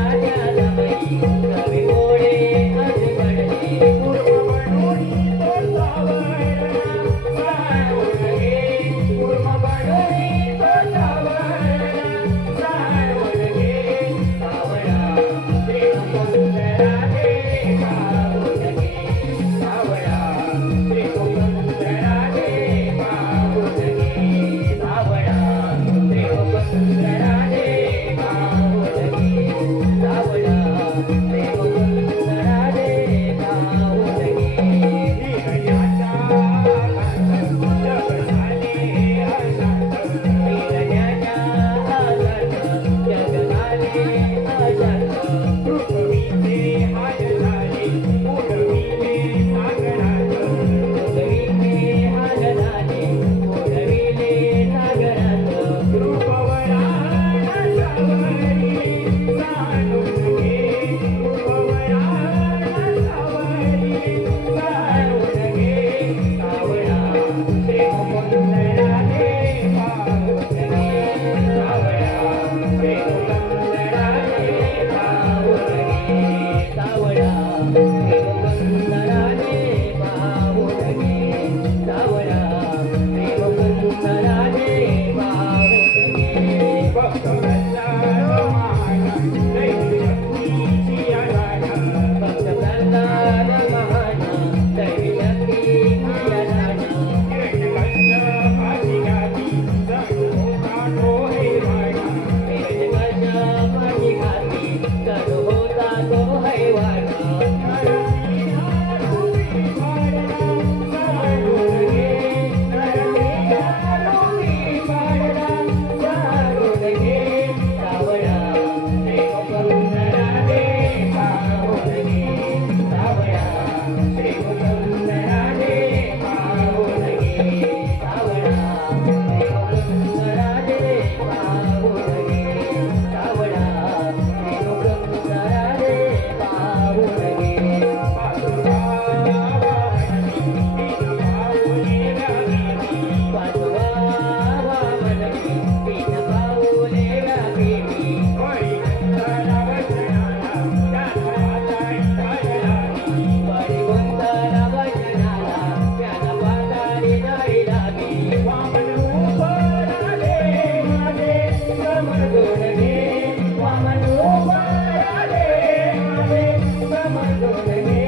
समजून घे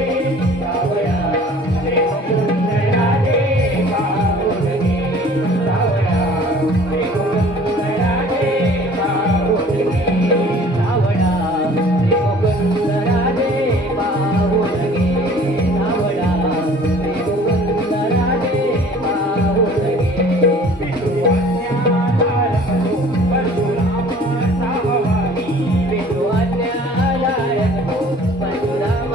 सावळा रे मुकुंद राजे पाहून घे सावळा रे मुकुंद राजे पाहून घे सावळा रे मुकुंद राजे पाहून घे सावळा रे मुकुंद राजे पाहून घे विष्णू आज्ञा परशुराम साहवानी विष्णू आज्ञा परशुराम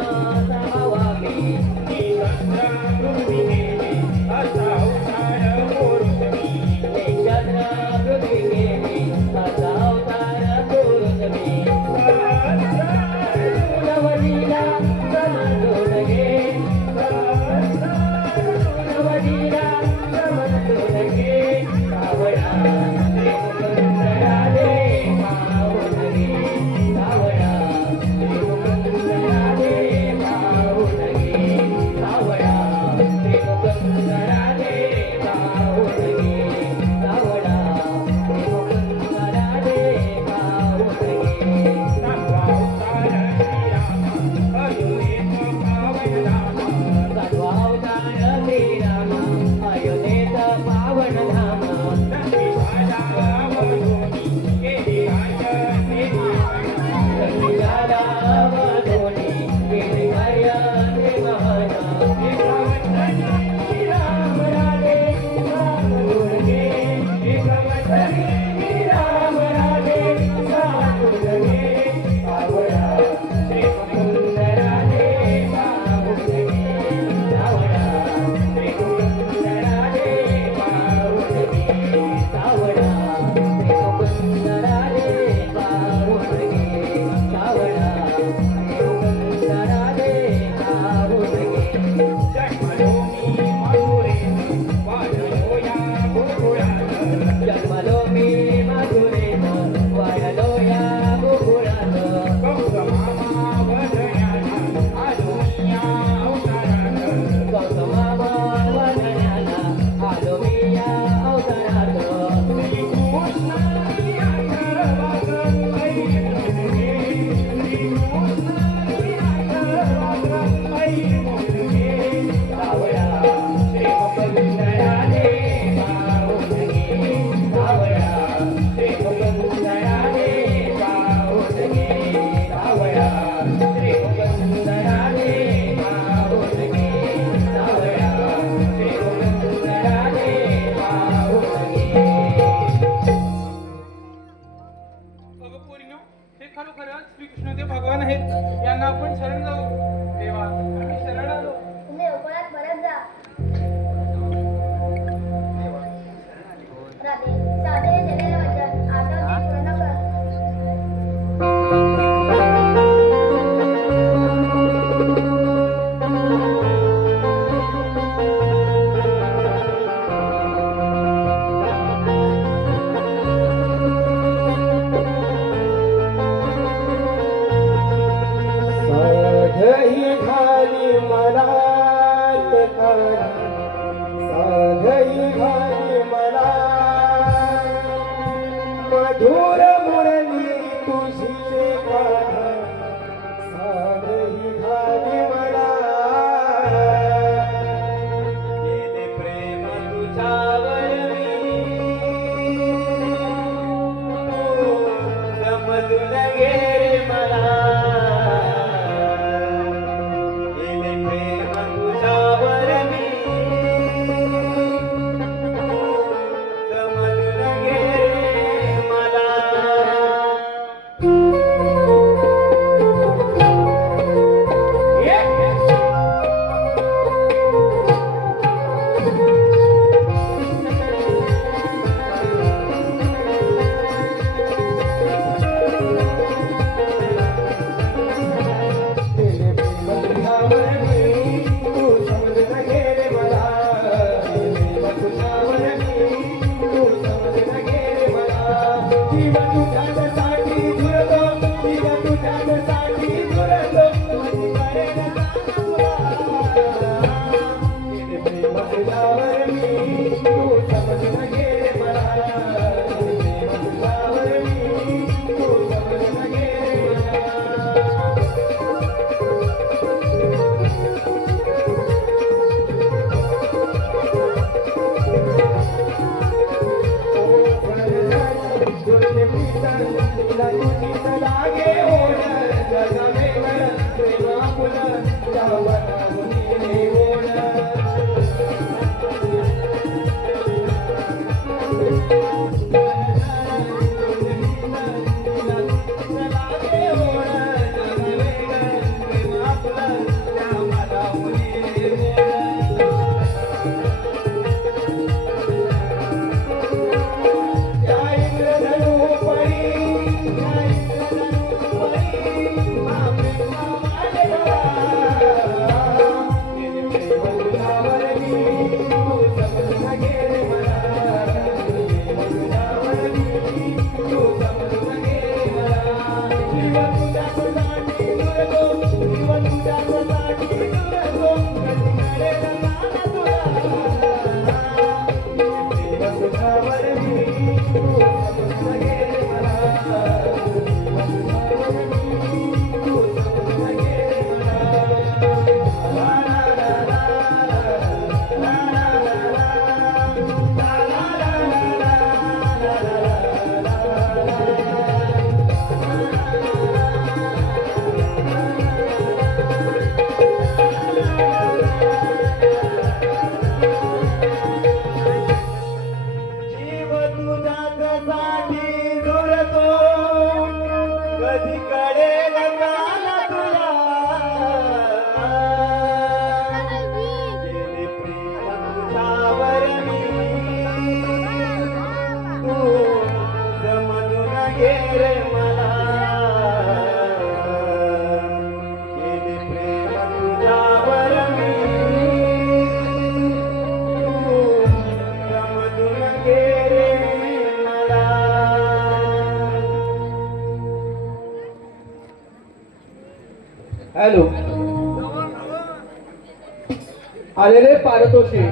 आलेले पारितोषिक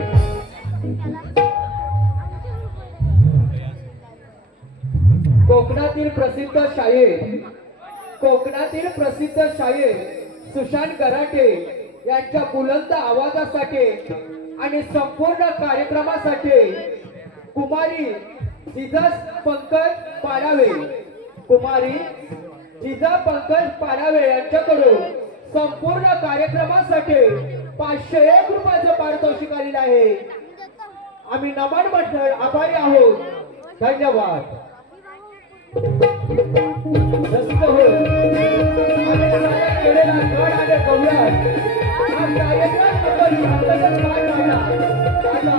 कोकणातील प्रसिद्ध शाहीर सुशांत गराटे यांच्या बुलंद आवाजासाठी आणि संपूर्ण कार्यक्रमासाठी कुमारी जिजास पंकज पाडावे यांच्याकडून संपूर्ण कार्यक्रमासाठी 501 रुपयाचं पारितोषिक आलेलं आहे. आम्ही नमन मंडळ आभारी आहोत. धन्यवाद. जसं हो, आम्ही साऱ्या केलेला गड आणि गवळण हा कार्यक्रम मंडळी अंतर्गत पार पाडला. आता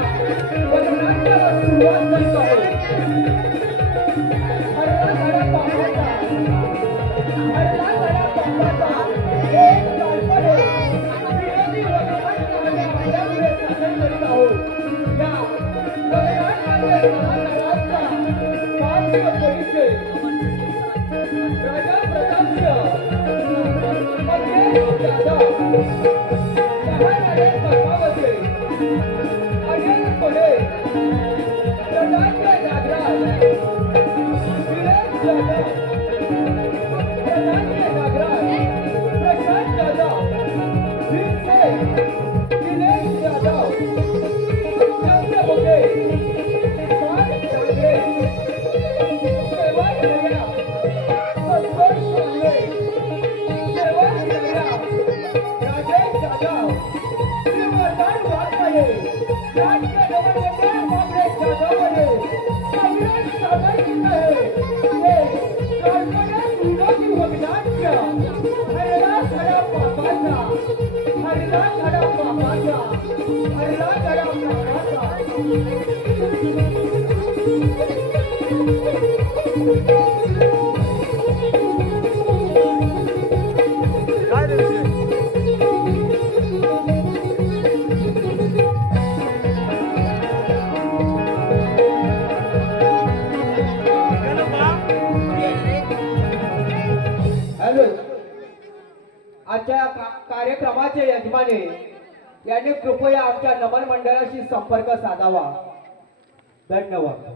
पथनाट्याला सुरुवात करीत आहोत. हरला गडा बाबाचा एक काल्पनिक विनोदी वगनाट्य आपल्यापुढे सादर करीत आहोत. या वगनाट्याच्या कलाकारांचा पाच परिचय राजा प्रतापसिंह मध्येश जाधव, लहानारे पद्मावती, अनिल पुढे, प्रधानचे नागराज, विरेश जाधव, प्रधानचे नागराज, प्रशांत जाधव, वीरसे, दिनेश जाधव, चंद्र मुखे, पाल ठाकरे, सेवक भैया, संतोष शिंदे, सेवक भैया, राजेश जाधव, श्रीवर्धन वाघमारे, राजकीय नवनिर्माण काँग्रेस जाधवमध्ये काँग्रेस सादर आहे. हे काल्पनिक विनोदी वगनाट्य हरला गडा बाबाचा, हरला गडा बाबाचा, हरला गडा बाबाचा. हॅलो, आजच्या कार्यक्रमाचे यजमाने यांनी कृपया आमच्या नमन मंडळाशी संपर्क साधावा. धन्यवाद.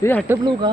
ते हटपलो का